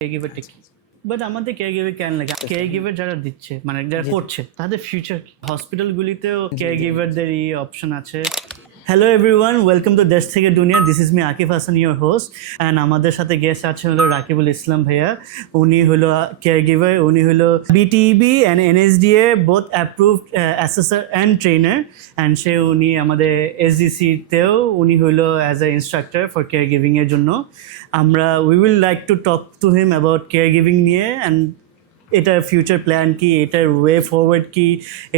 কেয়ারগিভারটা কি? বাট আমাদের কেয়ারগিভার কেন লাগে? কেয়ারগিভার যারা দিচ্ছে মানে যারা করছে তাদের ফিউচার কি? হসপিটালগুলিতেও কেয়ারগিভারদেরই অপশন আছে। হ্যালো এভরিওয়ান, ওয়েলকাম টু দেশ থেকে দুনিয়া। This is me Akif Hasan, your host. And আমাদের সাথে গেস্ট আছে হলো রাকিবুল ইসলাম ভাইয়া। উনি হলো কেয়ারগিভার, উনি হলো BTB and NSDA both approved assessor and trainer. And উনি আমাদের এসডিসিতেও উনি হলো as a instructor for care গিভিংয়ের জন্য। আমরা we will like to talk to him about care giving নিয়ে, অ্যান্ড এটার ফিউচার প্ল্যান কি, এটার ওয়ে ফরওয়ার্ড কি,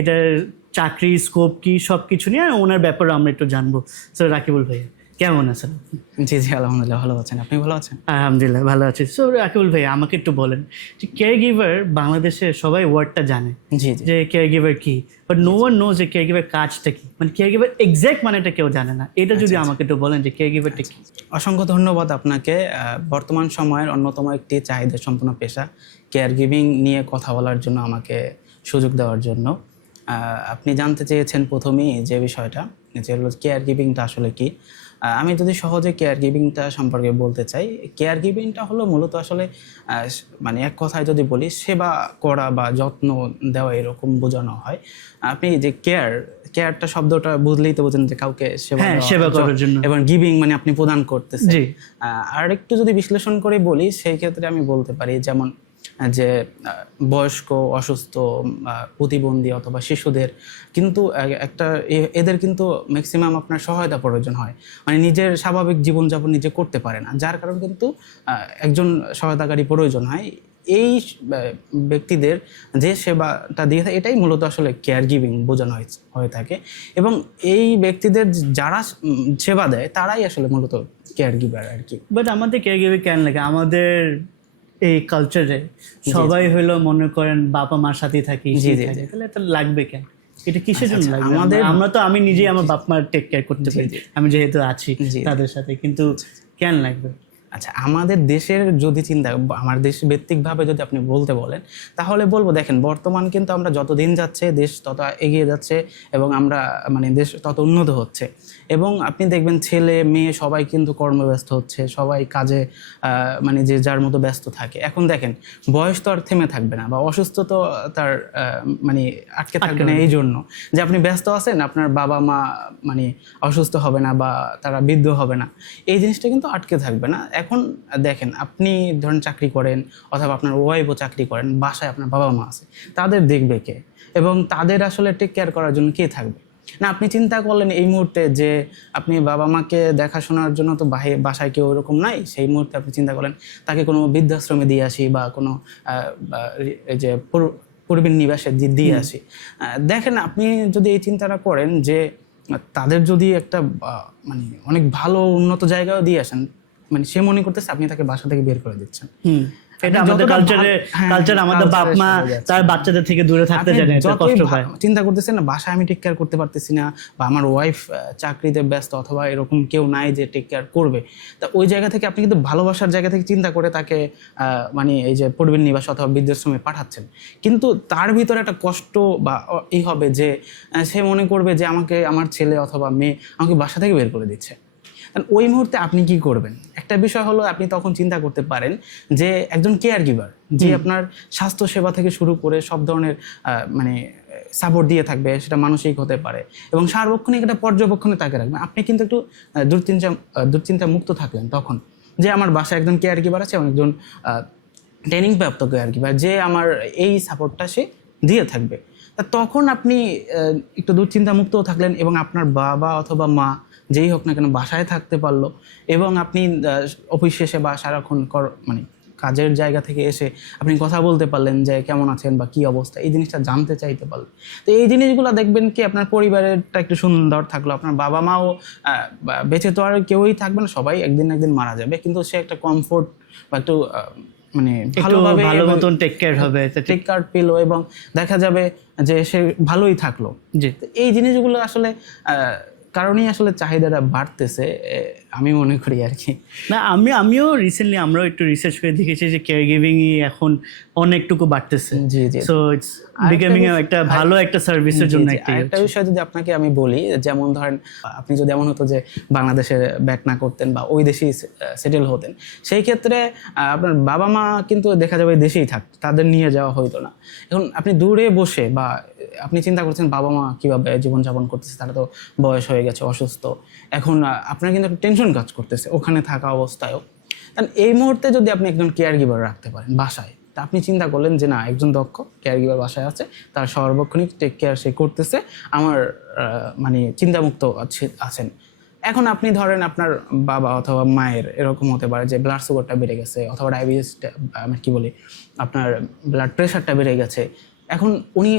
এটার চাকরির স্কোপ কি, সব কিছু নিয়ে ওনার ব্যাপারে আমরা একটু জানবো। সো রাকিবুল ভাই কেমন আছেন? জি জি আলহামদুলিল্লাহ ভালো আছেন, আপনি ভালো আছেন? আলহামদুলিল্লাহ ভালো আছি। সো রাকিবুল ভাই আমাকে একটু বলেন যে কেয়ার গিভার বাংলাদেশে সবাই ওয়ার্ডটা জানে জি জি যে কেয়ার গিভার কি, বাট নো ওয়ান নোজ যে কেয়ার গিভার কাজটা কি, মানে কেয়ার গিভার এক্স্যাক্ট মানেটা কেউ জানে না। এটা যদি আমাকে একটু বলেন যে কেয়ার গিভারটা কি। অসংখ্য ধন্যবাদ আপনাকে। বর্তমান সময়ের অন্যতম একটি চাহিদা সম্পন্ন পেশা কেয়ার গিভিং নিয়ে কথা বলার জন্য আমাকে সুযোগ দেওয়ার জন্য। আপনি জানতে চেয়েছেন প্রথমেই যে বিষয়টা, যে হলো কেয়ার গিভিংটা আসলে কি। আমি যদি সহজে কেয়ার গিভিংটা সম্পর্কে বলতে চাই, কেয়ার গিভিংটা হলো মূলত আসলে মানে এক কথায় যদি বলি সেবা করা বা যত্ন দেওয়া এরকম বোঝানো হয়। আপনি যে কেয়ারটা শব্দটা বুঝলেই তো বোঝেন যে কাউকে সেবা করার জন্য, এবং গিভিং মানে আপনি প্রদান করতেছেন। জি। আর একটু যদি বিশ্লেষণ করে বলি সেই ক্ষেত্রে আমি বলতে পারি যেমন যে বয়স্ক, অসুস্থ, প্রতিবন্ধী অথবা শিশুদের কিন্তু একটা এদের কিন্তু ম্যাক্সিমাম আপনার সহায়তা প্রয়োজন হয়, মানে নিজের স্বাভাবিক জীবনযাপন নিজে করতে পারে না, যার কারণে কিন্তু একজন সহায়তাকারী প্রয়োজন হয়। এই ব্যক্তিদের যে সেবাটা দিয়ে থাকে এটাই মূলত আসলে কেয়ার গিভিং বোঝানো হয়ে থাকে, এবং এই ব্যক্তিদের যারা সেবা দেয় তারাই আসলে মূলত কেয়ার গিভার আর কি। বাট আমাদের কেয়ার গিভার কেন লাগে? আমাদের এই কালচারে সবাই হলো মনে করেন বাবা মার সাথেই থাকি, তাহলে এটা লাগবে কেন? এটা কিসের জন্য লাগবে? আমি নিজেই আমার বাপ মার টেক কেয়ার করতে পারি, আমি যেহেতু আছি তাদের সাথে, কিন্তু কেন লাগবে? আচ্ছা, আমাদের দেশের যদি চিন্তা, আমার দেশ ভিত্তিকভাবে যদি আপনি বলতে বলেন তাহলে বলবো, দেখেন বর্তমান কিন্তু আমরা যত দিন যাচ্ছে দেশ তত এগিয়ে যাচ্ছে এবং আমরা মানে দেশ তত উন্নত হচ্ছে, এবং আপনি দেখবেন ছেলে মেয়ে সবাই কিন্তু কর্মব্যস্ত হচ্ছে, সবাই কাজে মানে যে যার মতো ব্যস্ত থাকে। এখন দেখেন বয়স তো আর থেমে থাকবে না, বা অসুস্থ তো তার মানে আটকে থাকবে না, এই জন্য যে আপনি ব্যস্ত আছেন, আপনার বাবা মা মানে অসুস্থ হবে না বা তারা বৃদ্ধ হবে না, এই জিনিসটা কিন্তু আটকে থাকবে না। এখন দেখেন আপনি ধরেন চাকরি করেন অথবা আপনার ওয়াইফও চাকরি করেন, বাসায় আপনার বাবা মা আছে, তাদের দেখবে কে এবং তাদের আসলে টেক কেয়ার করার জন্য কে থাকবে না? আপনি চিন্তা করলেন এই মুহূর্তে যে আপনি বাবা মাকে দেখাশোনার জন্য তো বাসায় কেউ ওরকম নাই, সেই মুহূর্তে আপনি চিন্তা করলেন তাকে কোনো বৃদ্ধাশ্রমে দিয়ে আসি বা কোনো এই যে পরিবার নিবাসে দিয়ে আসি। দেখেন আপনি যদি এই চিন্তাটা করেন যে তাদের যদি একটা মানে অনেক ভালো উন্নত জায়গাও দিয়ে আসেন, মানে সে মনে করতেছে আপনি তাকে বাসা থেকে বের করে দিচ্ছেন। এটা আমাদের কালচার, আমাদের বাপ মা তার বাচ্চাদের থেকে দূরে থাকতে জানে, এটা কষ্ট পায়। চিন্তা করতেছেন না বাসায় আমি টেক কেয়ার করতে পারতেছি না, বা আমার ওয়াইফ চাকরিতে ব্যস্ত অথবা এরকম কেউ নাই যে টেক কেয়ার করবে, তা ওই জায়গা থেকে আপনি কিন্তু ভালোবাসার জায়গা থেকে চিন্তা করে তাকে মানে এই যে পরিবার নিবাস অথবা বৃদ্ধাশ্রমে পাঠাচ্ছেন, কিন্তু তার ভিতরে একটা কষ্ট বা এই হবে যে সে মনে করবে যে আমাকে আমার ছেলে অথবা মেয়ে আমাকে বাসা থেকে বের করে দিচ্ছে। ওই মুহূর্তে আপনি কি করবেন? একটা বিষয় হলো আপনি তখন চিন্তা করতে পারেন যে একজন কেয়ার গিভার যে আপনার স্বাস্থ্য সেবা থেকে শুরু করে সব ধরনের মানে সাপোর্ট দিয়ে থাকবে, সেটা মানসিক হতে পারে এবং সার্বক্ষণিক একটা পর্যবেক্ষণে তাকে রাখবেন। আপনি কিন্তু একটু দুশ্চিন্তা মুক্ত থাকলেন তখন, যে আমার বাসায় একজন কেয়ার গিভার আছে এবং একজন ট্রেনিং প্রাপ্ত কেয়ার গিভার যে আমার এই সাপোর্টটা সে দিয়ে থাকবে। তা তখন আপনি একটু দুশ্চিন্তা মুক্তও থাকলেন এবং আপনার বাবা অথবা মা যেই হোক না কেন বাসায় থাকতে পারলো, এবং আপনি অফিস শেষে বা সারাক্ষণ মানে কাজের জায়গা থেকে এসে আপনি কথা বলতে পারলেন যে কেমন আছেন বা কী অবস্থা, এই জিনিসটা জানতে চাইতে পারলেন। তো এই জিনিসগুলো দেখবেন কি আপনার পরিবারেরটা একটু সুন্দর থাকলো, আপনার বাবা মাও বেঁচে তো আর কেউই থাকবে না, সবাই একদিন মারা যাবে, কিন্তু সে একটা কমফোর্ট বা একটু মানে ভালোভাবে ভালো মতন টেক কেয়ার হবে, টেক কেয়ার পেলো এবং দেখা যাবে যে সে ভালোই থাকলো। জি, এই জিনিসগুলো আসলে কারণেই আসলে চাহিদাটা বাড়তেছে আমি মনে করি আর কি। না আমিও রিসেন্টলি আমরাও একটু রিসার্চ করে দেখেছি যে কেয়ার গিভিংই এখন অনেকটুকু বাড়তেছে। জি জি। সো ইটস বিকামিং একটা ভালো একটা সার্ভিসের জন্য একটা বিষয় যদি আপনাকে আমি বলি, যেমন ধরেন আপনি যদি এমন হতো যে বাংলাদেশে ব্যাক না করতেন বা ওই দেশেই সেটেল হতেন, সেই ক্ষেত্রে আপনার বাবা মা কিন্তু দেখা যাবে দেশেই থাকতো, তাদের নিয়ে যাওয়া হইতো না। এখন আপনি দূরে বসে বা আপনি চিন্তা করছেন বাবা মা কীভাবে জীবনযাপন করতেছে, তারা তো বয়স হয়ে গেছে, অসুস্থ, এখন আপনার কিন্তু একটা টেনশন কাজ করতেছে ওখানে থাকা অবস্থায়ও। কারণ এই মুহূর্তে যদি আপনি একজন কেয়ার গিভার রাখতে পারেন বাসায়, তা আপনি চিন্তা করলেন যে না, একজন দক্ষ কেয়ার গিভার বাসায় আছে, তার সর্বক্ষণিক টেক কেয়ার সে করতেছে, আমার মানে চিন্তামুক্ত আছেন। এখন আপনি ধরেন আপনার বাবা অথবা মায়ের এরকম হতে পারে যে ব্লাড সুগারটা বেড়ে গেছে অথবা ডায়াবেটিসটা কি বলি আপনার ব্লাড প্রেশারটা বেড়ে গেছে। এখন উনি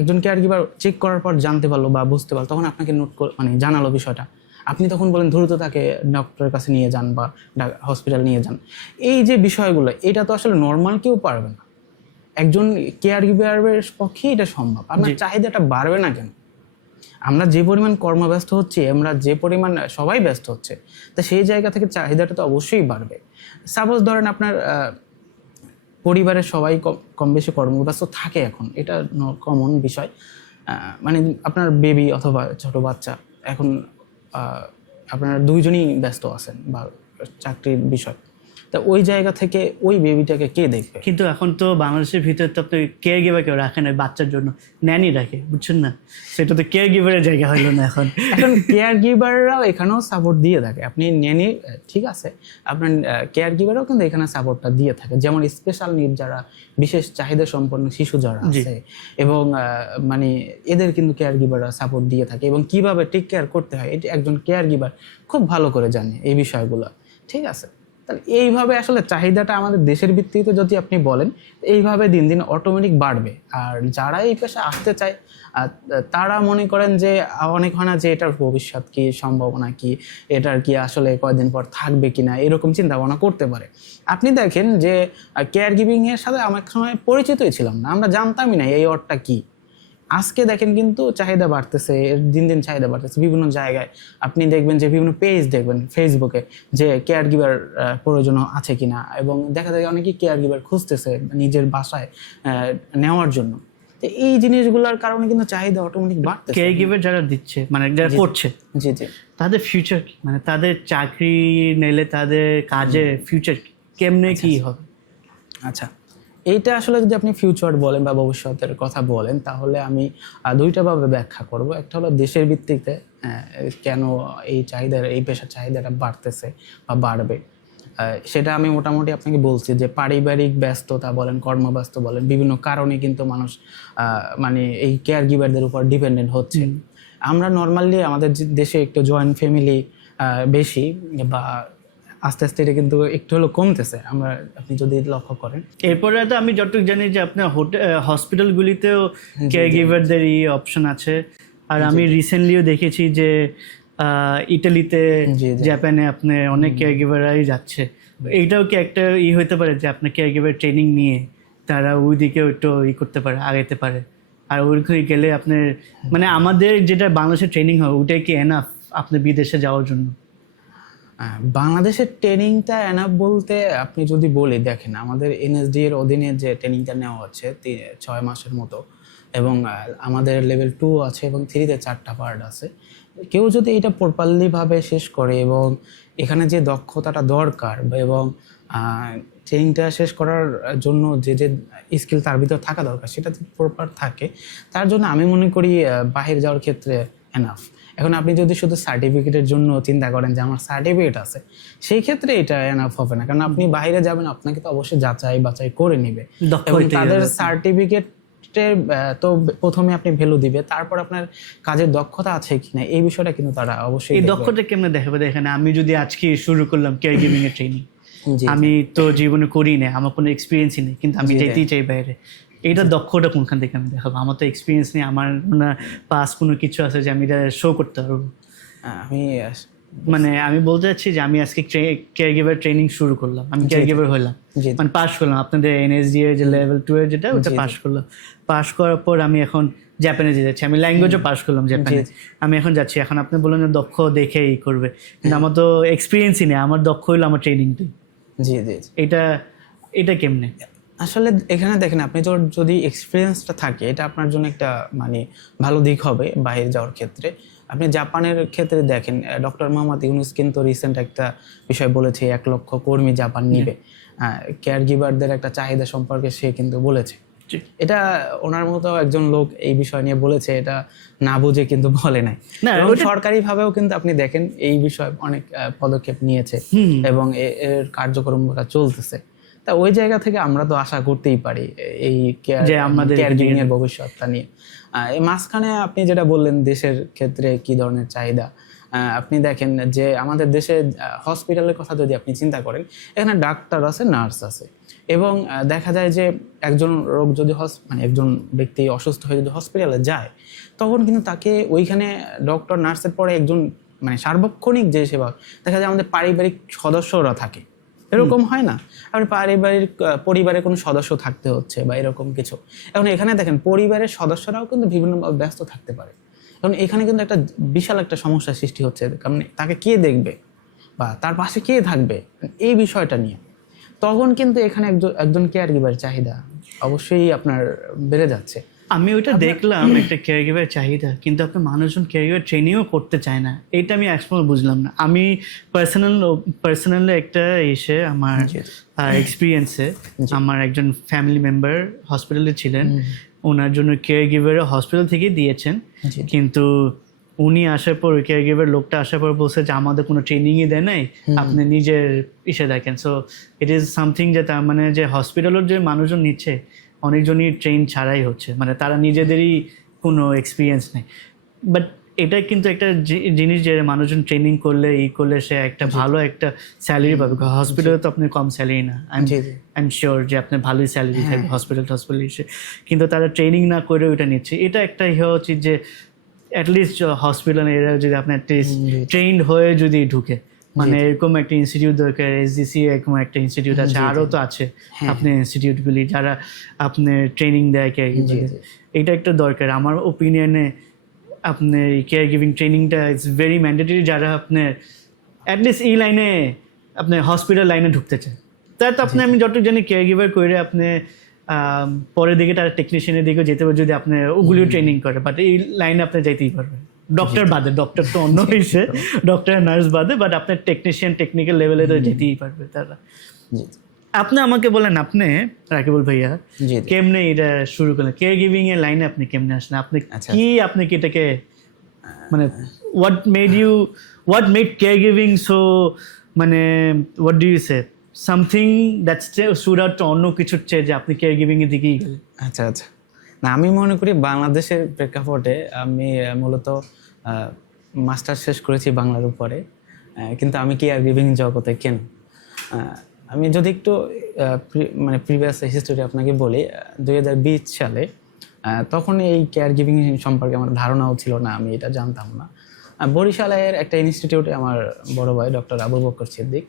একজন কেয়ার গিভার চেক করার পর জানতে পারলো বা বুঝতে পারলো, তখন আপনাকে মানে জানালো বিষয়টা, আপনি তখন বলেন দ্রুত তাকে ডক্টরের কাছে নিয়ে যান বা হসপিটাল নিয়ে যান। এই যে বিষয়গুলো, এটা তো আসলে নর্মাল কেউ পারবে না, একজন কেয়ার গিভারের পক্ষে এটা সম্ভব। আপনার চাহিদাটা বাড়বে না কেন? আমরা যে পরিমাণ কর্মব্যস্ত হচ্ছি, আমরা যে পরিমাণ সবাই ব্যস্ত হচ্ছে, তা সেই জায়গা থেকে চাহিদাটা তো অবশ্যই বাড়বে। সাপোজ ধরেন আপনার পরিবারের সবাই কম বেশি কর্মব্যস্ত থাকে, এখন এটা কমন বিষয়, মানে আপনার বেবি অথবা ছোট বাচ্চা, এখন আপনারা দুইজনই ব্যস্ত আছেন বা চাকরির বিষয়, তা ওই জায়গা থেকে ওই বেবিটাকে কে দেখবে? কিন্তু এখন তো বাংলাদেশের ভিতরে তো আপনি কেয়ার গিভার কেউ রাখেন না, বাচ্চার জন্য ন্যানি রাখে, বুঝছেন না? সেটা তো কেয়ার গিভারের জায়গা হইলো না এখন। এখন কেয়ার গিভাররাও এখানেও সাপোর্ট দিয়ে থাকে। আপনি ন্যানি ঠিক আছে, আপনার কেয়ার গিভারও কিন্তু এখানে সাপোর্টটা দিয়ে থাকে, যেমন স্পেশাল নিড যারা, বিশেষ চাহিদা সম্পন্ন শিশু যারা আছে, এবং মানে এদের কিন্তু কেয়ার গিভাররা সাপোর্ট দিয়ে থাকে, এবং কিভাবে টেক কেয়ার করতে হয় এটি একজন কেয়ার গিভার খুব ভালো করে জানে এই বিষয়গুলো, ঠিক আছে? তাহলে এইভাবে আসলে চাহিদাটা আমাদের দেশের ভিত্তিতে যদি আপনি বলেন, এইভাবে দিন দিন অটোমেটিক বাড়বে। আর যারা এই পেশা আসতে চায় তারা মনে করেন যে অনেক হয় না যে এটার ভবিষ্যৎ কি, সম্ভাবনা কি, এটার কি আসলে কয়েকদিন পর থাকবে কিনা, এরকম চিন্তা ভাবনা করতে পারে। আপনি দেখেন যে কেয়ার গিভিং এর সাথে আমার এক সময় পরিচিতই ছিলাম না, আমরা জানতামই না এই অর্থটা কি। আজকে দেখেন কিন্তু চাহিদা বাড়তেছে, দিন দিন চাহিদা বাড়তেছে বিভিন্ন জায়গায়। আপনি দেখবেন যে বিভিন্ন পেজ দেখবেন ফেসবুকে যে কেয়ার গিভার প্রয়োজন আছে কিনা, এবং দেখা যায় অনেকেই কেয়ার গিভার খুঁজতেছে নিজের বাসায় নেওয়ার জন্য। তো এই জিনিসগুলোর কারণে কিন্তু চাহিদা অটোমেটিক বাড়তেছে। কেয়ার গিভার যারা দিচ্ছে, মানে যারা করছে, জি জি, তাদের ফিউচার কি, মানে তাদের চাকরি নিলে তাদের কাজে ফিউচার কেমনে কি হবে? আচ্ছা, এইটা আসলে যদি আপনি ফিউচার বলেন বা ভবিষ্যতের কথা বলেন, তাহলে আমি দুইটা ভাবে ব্যাখ্যা করব। একটা হলো দেশের ভিত্তিতে কেন এই চাহিদার, এই পেশার চাহিদাটা বাড়তেছে বা বাড়বে, সেটা আমি মোটামুটি আপনাকে বলছি যে পারিবারিক ব্যস্ততা বলেন, কর্মব্যস্ত বলেন, বিভিন্ন কারণে কিন্তু মানুষ মানে এই কেয়ার গিভারদের উপর ডিপেন্ডেন্ট হচ্ছে। আমরা নর্মালি আমাদের দেশে একটু জয়েন্ট ফ্যামিলি বেশি, বা আস্তে আস্তে এটা কিন্তু একটু হলেও কমতেছে, আমরা আপনি যদি লক্ষ্য করেন। এরপরে তো আমি যতটুকু জানি যে আপনার হসপিটালগুলিতেও কেয়ার গিভারদেরই অপশন আছে। আর আমি রিসেন্টলিও দেখেছি যে ইটালিতে, জাপানে আপনার অনেক কেয়ার গিভাররাই যাচ্ছে। এইটাও কি একটা হইতে পারে যে আপনার কেয়ার গিভার ট্রেনিং নিয়ে তারা ওইদিকেও একটু করতে পারে, আগাইতে পারে? আর ওইখানে গেলে আপনার মানে আমাদের যেটা বাংলাদেশের ট্রেনিং হয় ওইটাই কি এনাফ আপনার বিদেশে যাওয়ার জন্য? বাংলাদেশের ট্রেনিংটা এনাফ বলতে আপনি যদি বলি, দেখেন আমাদের এনএসডি এর অধীনে যে ট্রেনিংটা নেওয়া হচ্ছে 6 মাসের মতো, এবং আমাদের লেভেল 2 আছে এবং 3-তে 4টা পার্ট আছে। কেউ যদি এটা প্রপারলিভাবে শেষ করে এবং এখানে যে দক্ষতাটা দরকার এবং ট্রেনিংটা শেষ করার জন্য যে যে স্কিল তার ভিতর থাকা দরকার সেটা যদি প্রপার থাকে, তার জন্য আমি মনে করি বাহির যাওয়ার ক্ষেত্রে এনাফ। এখন আপনি যদি শুধু সার্টিফিকেটের জন্য চিন্তা করেন যে আমার সার্টিফিকেট আছে, সেই ক্ষেত্রে এটা এনাফ হবে না, কারণ আপনি বাইরে যাবেন, আপনাকে তো অবশ্যই যাচাই বাছাই করে নেবে, এবং তাদের সার্টিফিকেট তো প্রথমে আপনি ভ্যালু দিবে, তারপর আপনার কাজের দক্ষতা আছে কিনা এই বিষয়টা কিন্তু তারা অবশ্যই। এই দক্ষতা কেমনে দেখাবে? দেখেন আমি যদি আজকে শুরু করলাম কেয়ার গিভিং এর ট্রেনিং, আমি তো জীবনে করি না, আমার কোনো এক্সপিরিয়েন্সই নেই, কিন্তু আমি যেতেই চাই বাইরে, এইটা দক্ষতা কোনখান থেকে আমি দেখাবো? আমার তো এক্সপিরিয়েন্স নেই, আমার না পাস কোনো কিছু আছে যে আমি এটা শো করতে পারবো? আমি বলতে চাচ্ছি যে আমি আজকে কেয়ার গিভার ট্রেনিং শুরু করলাম, আমি কেয়ার গিভার হলাম, মানে পাস করলাম আপনাদের এনএসডি এর যে লেভেল 2 এর যেটা, ওটা পাস করলাম। পাস করার পর আমি এখন জাপানে যাচ্ছি, আমি ল্যাঙ্গুয়েজও পাস করলাম জাপানে, আমি এখন যাচ্ছি। এখন আপনি বললেন যে দক্ষ দেখেই করবে, কিন্তু আমার তো এক্সপিরিয়েন্সই নেই, আমার দক্ষ হইলো আমার ট্রেনিংটাই। জি জি জি। এটা কেমনে? আসলে এখানে দেখেন, আপনি তো যদি এক্সপিরিয়েন্সটা থাকে, এটা আপনার জন্য একটা মানে ভালো দিক হবে বাইরে যাওয়ার ক্ষেত্রে। আপনি জাপানের ক্ষেত্রে দেখেন, ডক্টর মোহাম্মদ ইউনূস কিন্তু রিসেন্ট একটা বিষয় বলেছে, 1 লক্ষ কর্মী জাপান নিবে। কেয়ার গিভারদের একটা চাহিদা সম্পর্কে সে কিন্তু বলেছে। এটা ওনার মতো একজন লোক এই বিষয় নিয়ে বলেছে, এটা না বুঝে কিন্তু বলে নাই। এবং সরকারিভাবেও কিন্তু আপনি দেখেন এই বিষয়ে অনেক পদক্ষেপ নিয়েছে এবং এর কার্যক্রমটা চলতেছে। তা ওই জায়গা থেকে আমরা তো আশা করতেই পারি এই কেয়ার গিভিং এর ভবিষ্যৎটা নিয়ে। এই মাঝখানে আপনি যেটা বললেন দেশের ক্ষেত্রে কি ধরনের চাহিদা, আপনি দেখেন যে আমাদের দেশে হসপিটালের কথা যদি আপনি চিন্তা করেন, এখানে ডাক্তার আছে, নার্স আছে, এবং দেখা যায় যে একজন রোগ যদি মানে একজন ব্যক্তি অসুস্থ হয়ে যদি হসপিটালে যায়, তখন কিন্তু তাকে ওইখানে ডক্টর নার্সের পরে একজন মানে সার্বক্ষণিক যে সেবা, দেখা যায় আমাদের পারিবারিক সদস্যরা থাকে, এরকম হয় না? আপনি পরিবারের কোনো সদস্য থাকতে হচ্ছে বা এরকম কিছু। এখন এখানে দেখেন পরিবারের সদস্যরাও কিন্তু বিভিন্নভাবে ব্যস্ত থাকতে পারে। কারণ এখানে কিন্তু একটা বিশাল একটা সমস্যার সৃষ্টি হচ্ছে, কারণ তাকে কে দেখবে বা তার পাশে কে থাকবে, এই বিষয়টা নিয়ে তখন কিন্তু এখানে একজন কেয়ার গিভার চাহিদা অবশ্যই আপনার বেড়ে যাচ্ছে। আমি ওইটা দেখলাম একটা কেয়ার গিভার চাহিদা, কিন্তু মানুষজন কেয়ার গিভার ট্রেনিংও করতে চায় না, এটা আমি এক্সপ্লোর বুঝলাম না। আমি পার্সোনালি একটা আমার এক্সপিরিয়েন্সে, আমার একজন ফ্যামিলি মেম্বার হসপিটালে ছিলেন, ওনার জন্য কেয়ার গিভার হসপিটাল থেকেই দিয়েছেন, কিন্তু উনি আসার পর কেয়ার গিভার লোকটা আসার পর বলছে যে আমাদের কোনো ট্রেনিংই দেয় নাই, আপনি নিজের দেখেন। সো ইট ইজ সামথিং যে তার মানে যে হসপিটালের যে মানুষজন নিচ্ছে অনেকজনই ট্রেন ছাড়াই হচ্ছে, মানে তারা নিজেদেরই কোনো এক্সপিরিয়েন্স নেই। বাট এটা কিন্তু একটা জিনিস যে মানুষজন ট্রেনিং করলে সে একটা ভালো একটা স্যালারি পাবে। হসপিটালে তো আপনি কম স্যালারি না, আই এম শিওর যে আপনার ভালোই স্যালারি থাকবে হসপিটালে এসে, কিন্তু তারা ট্রেনিং না করে ওইটা নিচ্ছে। এটা একটা হওয়া উচিত যে অ্যাটলিস্ট হসপিটালে এরা যদি আপনি অ্যাটলিস্ট ট্রেন্ড হয়ে যদি ঢুকে, মানে এরকম একটা ইনস্টিটিউট দরকার। SGC এরকম একটা ইনস্টিটিউট আছে, আরও তো আছে আপনার ইনস্টিটিউটগুলি যারা আপনার ট্রেনিং দেয় কেয়ার গিভিং। এটা একটা দরকার আমার ওপিনিয়নে। আপনার কেয়ার গিভিং ট্রেনিংটা ইটস ভেরি ম্যান্ডেটরি, যারা আপনার অ্যাটলিস্ট এই লাইনে আপনার হসপিটাল লাইনে ঢুকতে চায়। তাই তো আপনি আমি যতটুকু জানি কেয়ার গিভার করে আপনি পরের দিকে তারা টেকনিশিয়ানের দিকেও যেতে পারে যদি আপনি ওগুলিও ট্রেনিং করে, বাট এই লাইনে আপনি যাইতেই পারবেন। ডক্টর বাদে, ডক্টর তো অন্য হয়েছে, ডক্টর নার্স বাদে, বাট আপনার টেকনিশিয়ান টেকনিক্যাল লেভেলে তো যেতেই পারবে তারা। আপনি আমাকে বলেন, আপনি রাকিবুল ভাইয়া কেমনে এটা শুরু করলেন কেয়ার গিভিং এর লাইনে? আপনি কেমনে আসলেন? আপনি কি এটাকে মানে what made caregiving so মানে what do you say something that stood out to অন্য কিছুর চেয়ে যে আপনি কেয়ার গিভিং এর দিকেই গেলেন? আচ্ছা, না আমি মনে করি বাংলাদেশের প্রেক্ষাপটে আমি মূলত মাস্টার শেষ করেছি বাংলার উপরে, কিন্তু আমি কেয়ার গিভিং জগতে কেন, আমি যদি একটু মানে প্রিভিয়াস হিস্টোরি আপনাকে বলি, 2020 সালে তখন এই কেয়ার গিভিং সম্পর্কে আমার ধারণাও ছিল না, আমি এটা জানতাম না। বরিশালের একটা ইনস্টিটিউটে আমার বড় ভাই ডক্টর আবু বকর সিদ্দিক,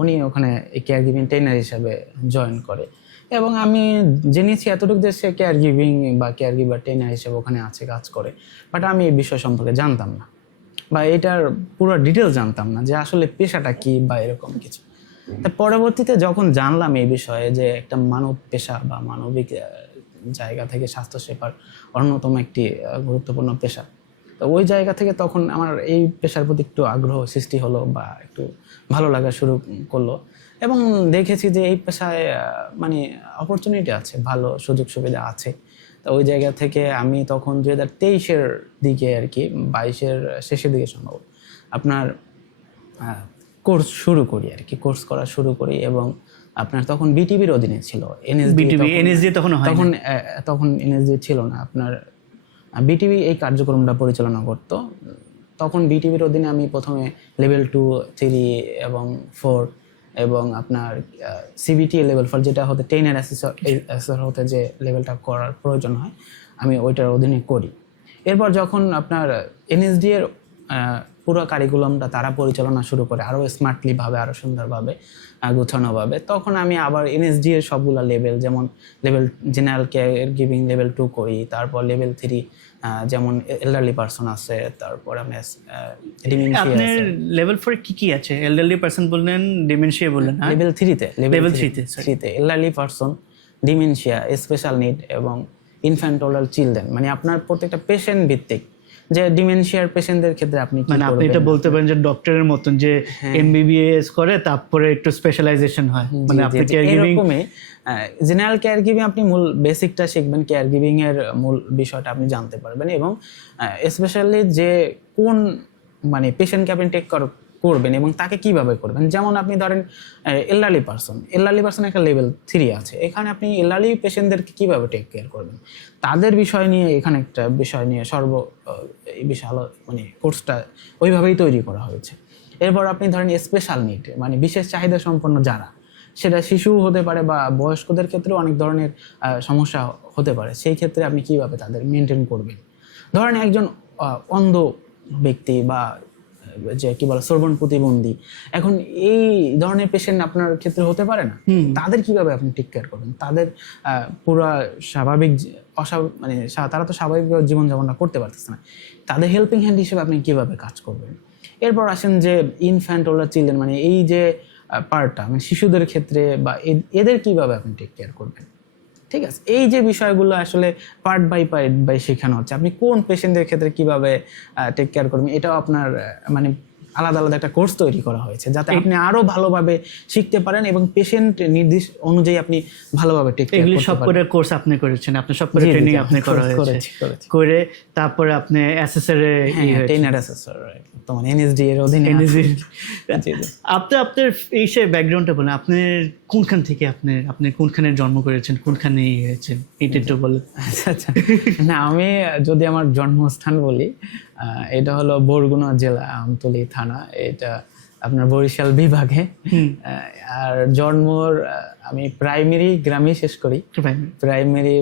উনি ওখানে এই কেয়ার গিভিং ট্রেনার হিসাবে জয়েন করে, এবং আমি জেনেছি এতটুকু যে সে কেয়ার গিভিং বা কেয়ার গিভার ট্রেনার হিসেবে ওখানে আছে, কাজ করে। বাট আমি এই বিষয় সম্পর্কে জানতাম না, বা এটার পুরো ডিটেলস জানতাম না যে আসলে পেশাটা কি বা এরকম কিছু। পরবর্তীতে যখন জানলাম এই বিষয়ে যে একটা মানব পেশা বা মানবিক জায়গা থেকে স্বাস্থ্যসেবার অন্যতম একটি গুরুত্বপূর্ণ পেশা, তো ওই জায়গা থেকে তখন আমার এই পেশার প্রতি একটু আগ্রহ সৃষ্টি হলো বা একটু ভালো লাগা শুরু করলো, এবং দেখেছি যে এই পেশায় মানে অপরচুনিটি আছে, ভালো সুযোগ সুবিধা আছে। তো ওই জায়গা থেকে আমি তখন 2023-এর দিকে আর কি, 22-এর শেষের দিকে সম্ভব আপনার কোর্স শুরু করি আর কি, কোর্স করা শুরু করি। এবং আপনার তখন বিটিভির অধীনে ছিল, এনএসডি তখন এনএসডি ছিল না, আপনার বিটিভি এই কার্যক্রমটা পরিচালনা করত। তখন বিটিভির অধীনে আমি প্রথমে লেভেল 2, 3 এবং 4 এবং আপনার সিবিটি লেভেল 4, যেটা হতে ট্রেনার অ্যাসেসর হতে যে লেভেলটা করার প্রয়োজন হয়, আমি ওইটার অধীনে করি। এরপর যখন আপনার এনএসডি এর পুরো কারিকুলামটা তারা পরিচালনা শুরু করে আরও স্মার্টলি ভাবে, আরও সুন্দরভাবে, গোছানোভাবে, তখন আমি আবার এনএসডি এর সবগুলো লেভেল, যেমন level general care giving level 2 করি, তারপর লেভেল 3 যেমন এল্ডারলি পারসন আছে, তারপর আমি ডিমেনশিয়া আপনার আছে। লেভেল 4 কি কি আছে? এলডারলি পারসন বললেন, ডিমেনশিয়া বললেন, হ্যাঁ? লেভেল 3-তে Level 3-তে, sorry. 3-তে elderly person, dementia, special need এবং ইনফ্যান্টোলার চিলড্রেন, মানে আপনার প্রত্যেকটা পেশেন্ট ভিত্তিক। যে ডিমেনশিয়ার পেশেন্টদের ক্ষেত্রে আপনি কি মানে আপনি করবেন? এটা বলতে পারেন যে ডক্টরের মতন যে এমবিবিএস করে তারপরে একটু স্পেশালাইজেশন হয়, মানে আপনি কেয়ার গিভিং। এরকমই জেনারেল কেয়ার গিভিং আপনি মূল বেসিকটা শিখবেন, কেয়ার গিভিং এর মূল বিষয়টা আপনি জানতে পারবেন, এবং স্পেশালি যে কোন মানে পেশেন্টকে আপনি টেক করবেন এবং তাকে কিভাবে করবেন। যেমন আপনি ধরেন এল্ডারলি পারসন একটা লেভেল 3 আছে, এখানে আপনি এল্ডারলি পেশেন্টদেরকে কিভাবে টেক কেয়ার করবেন তাদের বিষয় নিয়ে এখানে একটা বিষয় নিয়ে এই বিশাল মানে কোর্সটা ওইভাবেই তৈরি করা হয়েছে। এরপর আপনি ধরেন স্পেশাল নিড, মানে বিশেষ চাহিদা সম্পন্ন যারা, সেটা শিশু হতে পারে বা বয়স্কদের ক্ষেত্রেও অনেক ধরনের সমস্যা হতে পারে, সেই ক্ষেত্রে আপনি কিভাবে তাদের মেনটেন করবেন। ধরেন একজন অন্ধ ব্যক্তি বা যে কি বলে শ্রবণ প্রতিবন্ধী, এখন এই ধরনের পেশেন্ট আপনার ক্ষেত্রে হতে পারে না, তাদের কিভাবে আপনি টেক কেয়ার করবেন, তাদের পুরা স্বাভাবিক মানে তারা তো স্বাভাবিক জীবনযাপনটা করতে পারতেছে না, তাদের হেল্পিং হ্যান্ড হিসেবে আপনি কিভাবে কাজ করবেন। এরপর আসেন যে ইনফ্যান্ট ওলার চিলড্রেন, মানে এই যে পার্টটা মানে শিশুদের ক্ষেত্রে বা এদের কিভাবে আপনি টেক কেয়ার করবেন। ঠিক আছে, এই যে বিষয়গুলো আসলে পার্ট বাই শেখানো হচ্ছে, আপনি কোন পেশেন্টদের ক্ষেত্রে কিভাবে টেক কেয়ার করবেন, এটাও আপনার মানে আলাদা আলাদা একটা কোর্স তৈরি করা হয়েছে, যাতে আপনি আরো ভালোভাবে শিখতে পারেন এবং পেশেন্ট নির্দিষ্ট অনুযায়ী আপনি ভালোভাবে টেক কেয়ার এগুলি করতে সব পারেন। করে কোর্স আপনি করেছেন, আপনার সব করে ট্রেনিং আপনি করা হয়েছে, করেছি। করে তারপরে আপনি এসএসআর এ ট্রেনার অ্যাসেসর তোমার এনএসডি এর অধীনে আপনার এই সে ব্যাকগ্রাউন্ডটা বলেন, আপনি কোনখান থেকে আপনি কোনখানে জন্ম করেছেন, কোনখানে হয়েছেন, এটা একটু বলেন। আচ্ছা, না আমি যদি আমার জন্মস্থান বলি, এটা হলো বরগুনা জেলা, আমতলী থানা, এটা আপনার বরিশাল বিভাগে। আর জন্মর আমি প্রাইমারি গ্রামেই শেষ করি, প্রাইমারি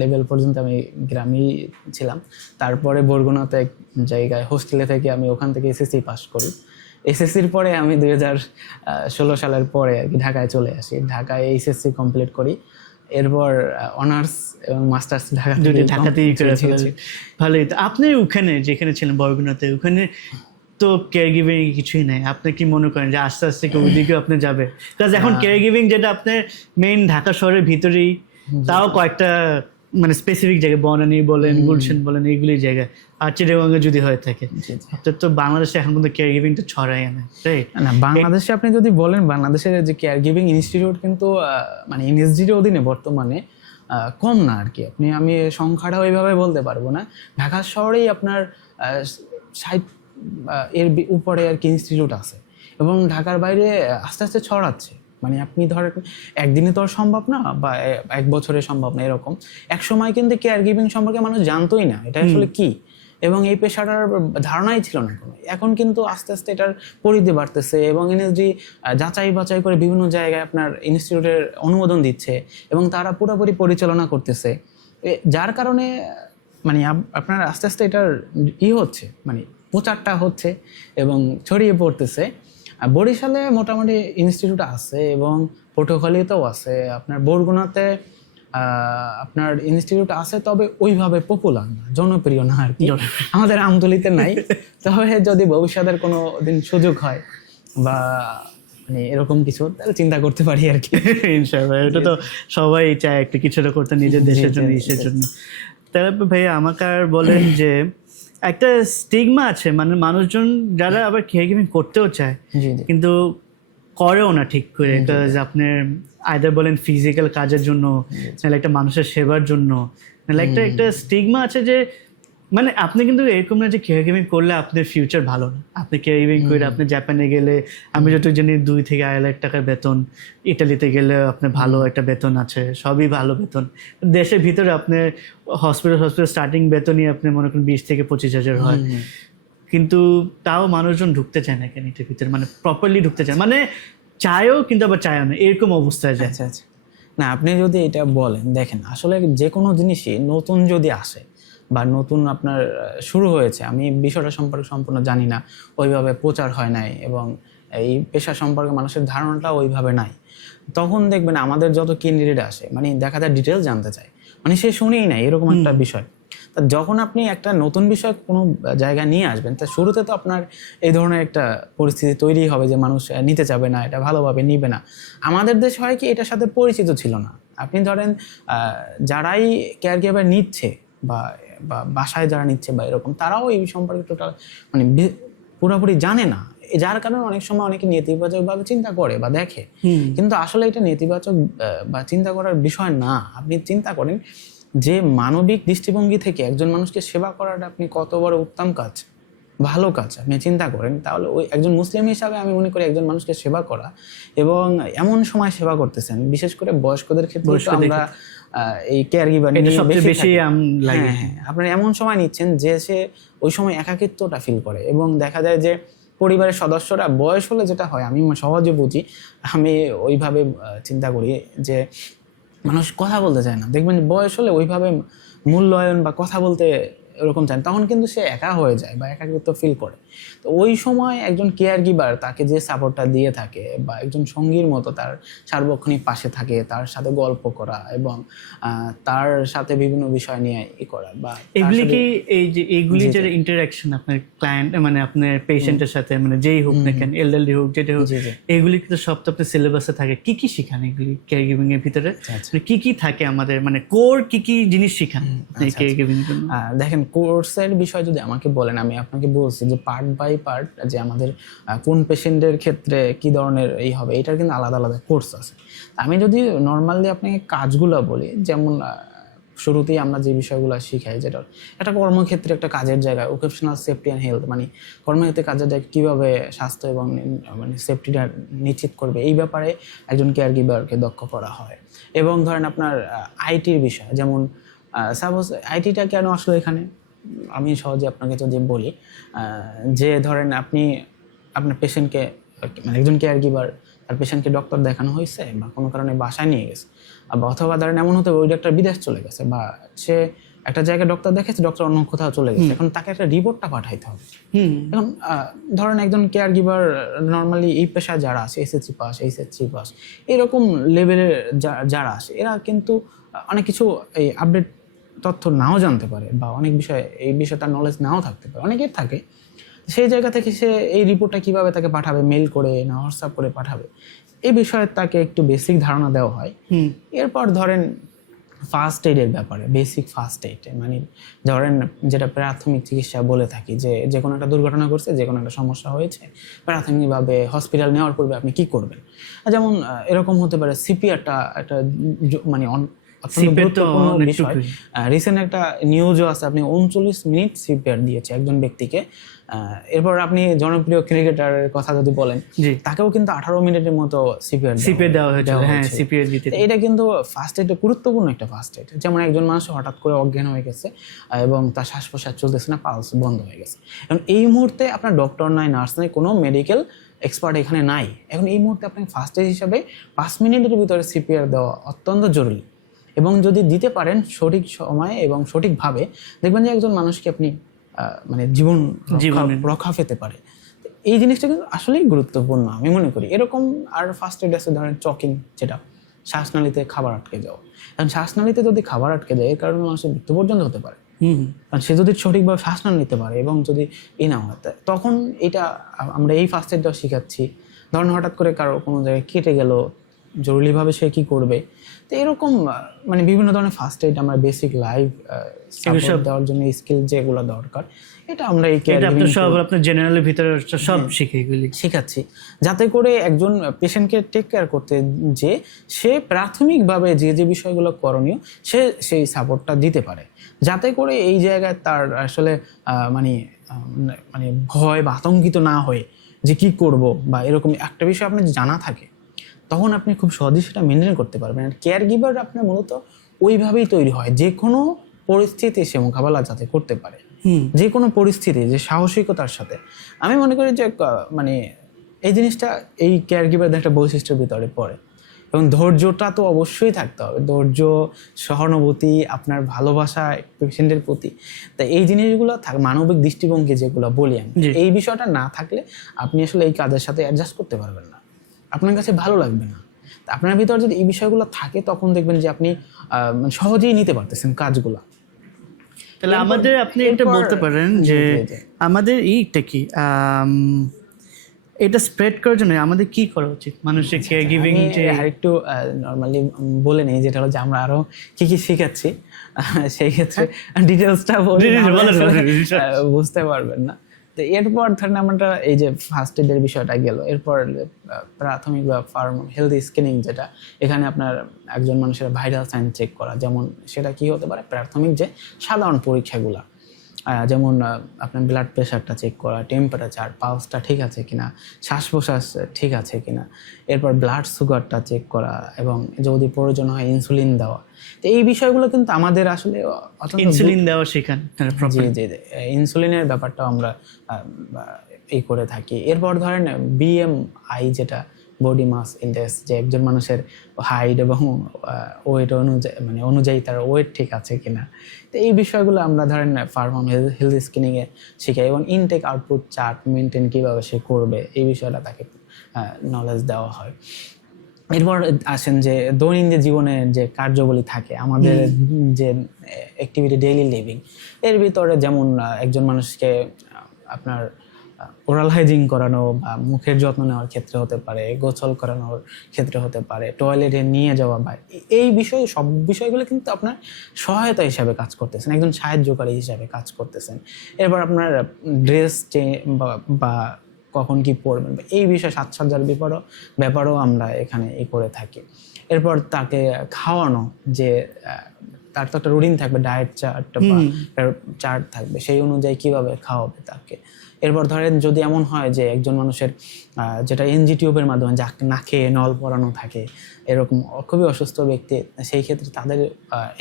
লেভেল পর্যন্ত আমি গ্রামেই ছিলাম। তারপরে বরগুনাতে এক জায়গায় হোস্টেলে থেকে আমি ওখান থেকে এসএসসি পাস করি। এসএসসির পরে আমি 2016 সালের পরে আর কি ঢাকায় চলে আসি, ঢাকায় এইচএসসি কমপ্লিট করি। এরপর অনার্স এবং মাস্টার্স ঢাকাতেই করে ফেলেছি। ভালোই। তো আপনি ওখানে যেখানে ছিলেন বরগুনাতে, ওখানে তো কেয়ার গিভিং কিছুই নাই, আপনি কি মনে করেন যে আস্তে আস্তে ওইদিকে আপনি যাবে? কারণ এখন কেয়ার গিভিং যেটা আপনার মেইন ঢাকা শহরের ভিতরেই, তাও কয়েকটা মানে স্পেসিফিক জায়গায়, বনানী বলেন, গুলশান বলেন, এইগুলি জায়গায়, আর চিটাগংয়ে যদি হয়ে থাকে, তো বাংলাদেশে এখন কিন্তু কেয়ার গিভিং তো ছড়াই না, তাই না? বাংলাদেশে আপনি যদি বলেন, বাংলাদেশের যে কেয়ার গিভিং ইনস্টিটিউট কিন্তু মানে এনএসডির অধীনে বর্তমানে কম না আর কি। আমি সংখ্যাটা ওইভাবে বলতে পারবো না। ঢাকা শহরেই আপনার 60 এর উপরে আর কি ইনস্টিটিউট আছে, এবং ঢাকার বাইরে আস্তে আস্তে ছড়াচ্ছে। মানে আপনি ধরেন একদিনে তো আর সম্ভব না, বা এক বছরে সম্ভব না এরকম। এক সময় কিন্তু কেয়ার গিভিং সম্পর্কে মানুষ জানতোই না এটা আসলে কি, এবং এই পেশাটার ধারণাই ছিল না কোনো। এখন কিন্তু আস্তে আস্তে এটার পরিধি বাড়তেছে, এবং এনএসডি যাচাই বাছাই করে বিভিন্ন জায়গায় আপনার ইনস্টিটিউটের অনুমোদন দিচ্ছে, এবং তারা পুরোপুরি পরিচালনা করতেছে, যার কারণে মানে আপনার আস্তে আস্তে এটার হচ্ছে, মানে প্রচারটা হচ্ছে এবং ছড়িয়ে পড়তেছে। বরিশালে মোটামুটি ইনস্টিটিউট আছে এবং পটুয়াখালীতেও আছে, আপনার বরগুনাতে আপনার ইনস্টিটিউট আছে, তবে ওইভাবে পপুলার না, জনপ্রিয় না আর কি। আমাদের আমতলীতে নাই। তবে যদি ভবিষ্যতের কোনো দিন সুযোগ হয় বা মানে এরকম কিছু, তাহলে চিন্তা করতে পারি আর কি। ইনশাআল্লাহ, এটা তো সবাই চায় একটা কিছুটা করতে নিজের দেশের জন্য, দেশের জন্য। তারপর ভাইয়া আমাকে আর বলেন যে একটা স্টিগমা আছে, মানে মানুষজন যারা আবার কেয়ার গিভিং করতেও চায় কিন্তু করেও না ঠিক করে, আপনার আইদার বলেন ফিজিক্যাল কাজের জন্য, নাহলে একটা মানুষের সেবার জন্য, নাহলে একটা স্টিগমা আছে যে মানে আপনি কিন্তু এরকম না যে কেয়ার গিভিং করলে আপনার ফিউচার ভালো না। আপনি কেয়ার গিভিং করে আপনি জাপানে গেলে, আমি যতটুকু জানি 2 থেকে 2.5 লাখ টাকার বেতন, ইটালিতে গেলে আপনার ভালো একটা বেতন আছে, সবই ভালো বেতন। দেশের ভিতরে আপনার হসপিটাল স্টার্টিং বেতনই আপনি মনে করেন 20 থেকে 25,000 হয়, কিন্তু তাও মানুষজন ঢুকতে চায় না কেন এটার ভিতরে, মানে প্রপারলি ঢুকতে চায়, মানে চায়ও কিন্তু আবার চায়ও না, এরকম অবস্থায় যায়। আচ্ছা, না আপনি যদি এটা বলেন, দেখেন আসলে যে কোনো জিনিসই নতুন যদি আসে, বা নতুন আপনার শুরু হয়েছে, আমি বিষয়টা সম্পর্কে সম্পূর্ণ জানি না, ওইভাবে প্রচার হয় নাই এবং এই পেশা সম্পর্কে মানুষের ধারণাটা ওইভাবে নাই, তখন দেখবেন আমাদের যত ক্যান্ডিডেট আসে মানে দেখা যায় ডিটেলস জানতে চায়, মানে সে শুনেই নাই এরকম একটা বিষয়। তা যখন আপনি একটা নতুন বিষয় কোনো জায়গায় নিয়ে আসবেন, তা শুরুতে তো আপনার এই ধরনের একটা পরিস্থিতি তৈরি হবে যে মানুষ নিতে চাবে না, এটা ভালোভাবে নিবে না। আমাদের দেশ হয় কি এটার সাথে পরিচিত ছিল না। আপনি ধরেন যারাই কেয়ার গিভার নিচ্ছে বা বা বাসায় যারা নিচ্ছে বা এরকম, তারাও এই সম্পর্কে টোটাল মানে পুরোপুরি জানে না, যার কারণে অনেক সময় অনেকে নেতিবাচকভাবে চিন্তা করে বা দেখে, কিন্তু আসলে এটা নেতিবাচক বা চিন্তা করার বিষয় না। আপনি চিন্তা করেন যে মানবিক দৃষ্টিভঙ্গি থেকে একজন মানুষকে সেবা করাটা আপনি কত বড় উত্তম কাজ, ভালো কাজ আপনি চিন্তা করেন। তাহলে ওই একজন মুসলিম হিসাবে আমি মনে করি একজন মানুষকে সেবা করা, এবং এমন সময় সেবা করতেছেন, বিশেষ করে বয়স্কদের ক্ষেত্রে তো আমরা এই কেয়ার গিভার নিয়ে বেশি লাগে। হ্যাঁ, আপনারা এমন সময় নিচ্ছেন যে সে ওই সময় একাকিত্বটা ফিল করে, এবং দেখা যায় যে পরিবারের সদস্যরা বয়স হলে যেটা হয়, আমি সহজে বুঝি, আমি ওইভাবে চিন্তা করি যে মানুষ কথা বলতে চায় না, দেখবেন বয়স হলে ওইভাবে মূল্যায়ন বা কথা বলতে এরকম চায়, তখন কিন্তু সে একা হয়ে যায় বা একাকিত্ব ফিল করে। তো ওই সময় একজন কেয়ার গিভার তাকে যে সাপোর্টটা দিয়ে থাকে বা একজন সঙ্গীর মতো তার সার্বক্ষণিক পাশে থাকে, তার সাথে গল্প করা এবং তার সাথে বিভিন্ন বিষয় নিয়ে করা, বা এগুলি কি এই যে এইগুলি যে ইন্টারাকশন আপনার ক্লায়েন্ট মানে আপনার পেশেন্টের সাথে, মানে যেই হোক না কেন, এলডারলি হোক যেটা হোক, এইগুলি কিন্তু সব তো আপনার সিলেবাসে থাকে। কি কি শিখান এগুলি কেয়ার গিভিং এর ভিতরে? কি কি থাকে আমাদের, মানে কোর কি কি জিনিস শিখান এই কেয়ার গিভিং এর জন্য? দেখেন, কোর্সের বিষয় যদি আমাকে বলেন, আমি আপনাকে বলছি যে পার্ট বাই পার্ট যে আমাদের কোন পেশেন্টের ক্ষেত্রে কি ধরনের এই হবে, এটার কিন্তু আলাদা আলাদা কোর্স আছে। আমি যদি নর্মালি আপনাকে কাজগুলো বলি, যেমন শুরুতেই আমরা যে বিষয়গুলো শিখাই, যেটা একটা কর্মক্ষেত্রে একটা কাজের জায়গায় অকুপেশনাল সেফটি অ্যান্ড হেলথ, মানে কর্মক্ষেত্রে কাজের জায়গায় কীভাবে স্বাস্থ্য এবং মানে সেফটিটা নিশ্চিত করবে, এই ব্যাপারে একজন কেয়ার গিভারকে দক্ষ করা হয়। এবং ধরেন আপনার আইটির বিষয়, যেমন সাপোজ আইটিটা কেন আসলে এখানে, আমি সহজে আপনাকে যদি বলি যে ধরেন আপনি আপনার পেশেন্টকে, মানে একজন কেয়ার গিভার তার পেশেন্টকে ডক্টর দেখানো হয়েছে বা কোনো কারণে বাসায় নিয়ে গেছে, অথবা ধরেন এমন হতে হবে ওই ডাক্তার বিদেশ চলে গেছে বা সে একটা জায়গায় ডক্টর দেখেছে, ডক্টর অন্য কোথাও চলে গেছে, এখন তাকে একটা রিপোর্টটা পাঠাইতে হবে। এখন ধরেন একজন কেয়ার গিভার নর্মালি এই পেশায় যারা আছে, এসএসসি পাস, এইচএসসি পাস, এরকম লেভেলের যারা আসে, এরা কিন্তু অনেক কিছু এই আপডেট তথ্য নাও জানতে পারে বা অনেক বিষয় এই বিষয়টার নলেজ নাও থাকতে পারে, অনেকের থাকে। সেই জায়গা থেকে সে এই রিপোর্টটা কিভাবে তাকে পাঠাবে, মেল করে না হোয়াটসঅ্যাপ করে পাঠাবে, এই বিষয়ে তাকে একটু বেসিক ধারণা দেওয়া হয়। এরপর ধরেন ফার্স্ট এইডের ব্যাপারে, বেসিক ফার্স্ট এইড, মানে ধরেন যেটা প্রাথমিক চিকিৎসা বলে থাকি, যে কোনো একটা দুর্ঘটনা ঘটছে, যে কোনো একটা সমস্যা হয়েছে, প্রাথমিকভাবে হসপিটাল নেওয়ার পূর্বে আপনি কি করবেন। যেমন এরকম হতে পারে সিপিআরটা একটা মানে রিসেন্ট একটা নিউজও আছে, আপনি 39 মিনিট সিপিআর দিয়েছে একজন ব্যক্তিকে। এরপর আপনি জনপ্রিয় ক্রিকেটারের কথা যদি বলেন, তাকেও কিন্তু 18 মিনিটের মতো সিপিআর দেওয়া হয়েছে। হ্যাঁ, সিপিআর দিতে। এটা কিন্তু ফার্স্ট এইড, গুরুত্বপূর্ণ একটা ফার্স্ট এইড। যেমন একজন মানুষ হঠাৎ করে অজ্ঞান হয়ে গেছে এবং তার শ্বাস প্রশ্বাস চলতেছে না, পালস বন্ধ হয়ে গেছে। এখন এই মুহূর্তে আপনার ডক্টর নাই, নার্স নাই, কোনো মেডিকেল এক্সপার্ট এখানে নাই। এখন এই মুহূর্তে আপনাকে ফার্স্ট এইড হিসাবে 5 মিনিটের ভিতরে সিপিআর দেওয়া অত্যন্ত জরুরি, এবং যদি দিতে পারেন সঠিক সময়ে এবং সঠিকভাবে, দেখবেন যে একজন মানুষকে আপনি মানে জীবন রক্ষা পেতে পারে। এই জিনিসটা কিন্তু আসলেই গুরুত্বপূর্ণ আমি মনে করি। এরকম আর ফার্স্ট এইড আছে ধরেন চকিং, যেটা শ্বাসনালীতে খাবার আটকে যাওয়া। এখন শ্বাসনালীতে যদি খাবার আটকে যায়, এর কারণে মানুষের মৃত্যু পর্যন্ত হতে পারে। কারণ সে যদি সঠিকভাবে শ্বাস না নিতে পারে এবং যদি না হয়, তখন এটা আমরা এই ফার্স্ট এইডটাও শিখাচ্ছি। ধরেন হঠাৎ করে কারো কোনো জায়গায় কেটে গেল, জরুরিভাবে সে কি করবে। তো এরকম মানে বিভিন্ন ধরনের ফার্স্ট এইড আমরা বেসিক লাইভ সাপোর্ট দেওয়ার জন্য স্কিল যেগুলো দরকার, এটা আমরা এই আপনার জেনারেলের ভিতরে সব শিখাচ্ছি, যাতে করে একজন পেশেন্টকে টেক কেয়ার করতে যে সে প্রাথমিকভাবে যে বিষয়গুলো করণীয় সে সেই সাপোর্টটা দিতে পারে, যাতে করে এই জায়গায় তার আসলে মানে মানে ভয় বা আতঙ্কিত না হয়ে যে কি করব বা এরকম একটা বিষয় আপনার জানা থাকে, তখন আপনি খুব সহজেই সেটা মেনটেন করতে পারবেন। আর কেয়ার গিভার আপনার মূলত ওইভাবেই তৈরি হয়, যে কোনো পরিস্থিতি সে মোকাবেলা যাতে করতে পারে, যে কোনো পরিস্থিতি, যে সাহসিকতার সাথে। আমি মনে করি যে মানে এই জিনিসটা এই কেয়ার গিভারদের একটা বৈশিষ্ট্যের ভিতরে পড়ে। এবং ধৈর্যটা তো অবশ্যই থাকতে হবে, ধৈর্য, সহানুভূতি, আপনার ভালোবাসা পেশেন্টের প্রতি। তা এই জিনিসগুলো মানবিক দৃষ্টিভঙ্গি যেগুলো বলি আমি, জি। এই বিষয়টা না থাকলে আপনি আসলে এই কাজের সাথে অ্যাডজাস্ট করতে পারবেন না, আপনার কাছে ভালো লাগবে না। তা আপনার ভিতর যদি এই বিষয়গুলো থাকে তখন দেখবেন যে আপনি মানে সহজেই নিতে পারতেছেন কাজগুলো। তাহলে আমাদের আপনি এটা বলতে পারেন যে আমাদের এইটা কি এটা স্প্রেড করার জন্য আমাদের কি করা উচিত, মানুষের কেয়ার গিভিং যে আরেকটু নর্মালি বলে নেই, যেটা হলো যে আমরা আরো কি কি শিখাচ্ছি, সেই ক্ষেত্রে ডিটেলসটা বলে বুঝতে পারবেন না। তো এরপর ধরেন আমরা এই যে ফার্স্ট এডের বিষয়টা গেল, এরপর প্রাথমিক বা ফার্ম হেলথ স্ক্রিনিং, যেটা এখানে আপনার একজন মানুষের ভাইরাল সাইন চেক করা, যেমন সেটা কি হতে পারে, প্রাথমিক যে সাধারণ পরীক্ষাগুলা, যেমন আপনার ব্লাড প্রেশারটা চেক করা, টেম্পারেচার, পালসটা ঠিক আছে কিনা, শ্বাস প্রশ্বাস ঠিক আছে কিনা, এরপর ব্লাড সুগারটা চেক করা, এবং যদি প্রয়োজন হয় ইনসুলিন দেওয়া। তো এই বিষয়গুলো কিন্তু আমাদের আসলে ইনসুলিন দেওয়া শেখান। জি জি, ইনসুলিনের ব্যাপারটাও আমরা এই করে থাকি। এরপর ধরেন BMI, যেটা বডি মাস ইন্ডেক্স, যে একজন মানুষের হাইট এবং ওয়েট অনুযায়ী তার ওয়েট ঠিক আছে কিনা। তো এই বিষয়গুলো আমরা ধরেন ফার্ম হেলথ স্ক্রিনিংয়ে শিখাই, এবং ইনটেক আউটপুট চার্ট মেনটেন কীভাবে সে করবে এই বিষয়টা তাকে নলেজ দেওয়া হয়। এরপর আসেন যে দৈনন্দিন জীবনের যে কার্যগুলি থাকে আমাদের, যে অ্যাক্টিভিটি ডেইলি লিভিং, এর ভিতরে যেমন একজন মানুষকে আপনার ওরাল হাইজিন করানো বা মুখের যত্ন নেওয়ার ক্ষেত্রে হতে পারে, গোসল করানোর ক্ষেত্রে হতে পারে, টয়লেটে নিয়ে যাওয়া, বা এই বিষয় সব বিষয়গুলো কিন্তু আপনার সহায়তা হিসাবে কাজ করতেছেন, একজন সাহায্যকারী হিসাবে কাজ করতেছেন। এরপর আপনার ড্রেস বা কখন কি পড়বেন এই বিষয়ে সাজসজ্জার ব্যাপারও আমরা এখানে করে থাকি। এরপর তাকে খাওয়ানো, যে তার তো একটা রুটিন থাকবে, ডায়েট চার্ট থাকবে, সেই অনুযায়ী কিভাবে খাওয়াবে তাকে। এরপর ধরেন যদি এমন হয় যে একজন মানুষের যেটা NG টিউবের মাধ্যমে নাকে নল পরানো থাকে, এরকম খুবই অসুস্থ ব্যক্তি, সেই ক্ষেত্রে তাদের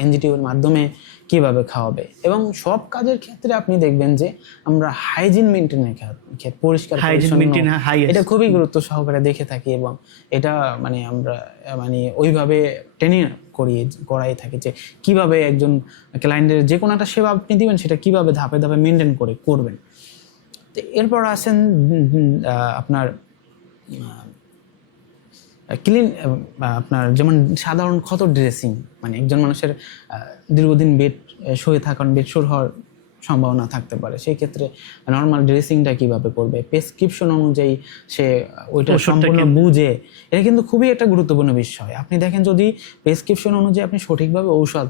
NG টিউবের মাধ্যমে কিভাবে খাওয়াবে। এবং সব কাজের ক্ষেত্রে আপনি দেখবেন যে আমরা হাইজিন মেনটেনের ক্ষেত্রে পরিষ্কার এটা খুবই গুরুত্ব সহকারে দেখে থাকি, এবং এটা আমরা ওইভাবে ট্রেনিং করাই থাকি যে কিভাবে একজন ক্লায়েন্টের যে কোনো একটা সেবা আপনি দিবেন সেটা কিভাবে ধাপে ধাপে মেনটেন করবেন। তো এরপর আসেন আপনার ক্লিন, আপনার যেমন সাধারণ ক্ষত ড্রেসিং, একজন মানুষের দীর্ঘদিন বেড শুয়ে থাকার বেড শুর হওয়ার সম্ভাবনা থাকতে পারে, সেই ক্ষেত্রে নর্মাল ড্রেসিংটা কিভাবে করবে, প্রেসক্রিপশন অনুযায়ী সে ওইটা সম্পূর্ণ বুঝে, এটা কিন্তু খুবই একটা গুরুত্বপূর্ণ বিষয়। আপনি দেখেন যদি প্রেসক্রিপশন অনুযায়ী আপনি সঠিকভাবে ঔষধ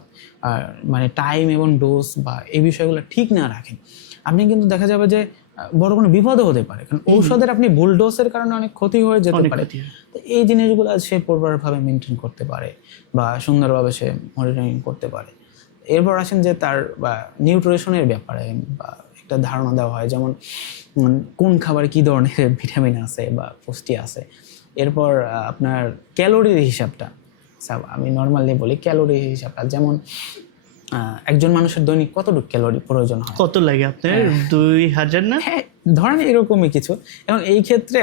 টাইম এবং ডোজ বা এই বিষয়গুলো ঠিক না রাখেন, আপনি কিন্তু দেখা যাবে যে বড় কোনো বিপদও হতে পারে, কারণ ঔষধের আপনি ভুল ডোজের কারণে অনেক ক্ষতি হয়ে যেতে পারে। তো এই জিনিসগুলো সে প্রপারভাবে মেনটেন করতে পারে বা সুন্দরভাবে সে মনিটরিং করতে পারে। এরপর আসেন যে তার নিউট্রিশনের ব্যাপারে বা একটা ধারণা দেওয়া হয়, যেমন কোন খাবারে কী ধরনের ভিটামিন আছে বা পুষ্টি আছে। এরপর আপনার ক্যালোরির হিসাবটা, আমি নর্মালি বলি ক্যালোরির হিসাবটা, যেমন একজন মানুষের দৈনিক কতটুকু ক্যালোরি প্রয়োজন হয়, কত লাগে আপনার 2000 না? হ্যাঁ, ধরেন এরকমই কিছু। এবং এই ক্ষেত্রে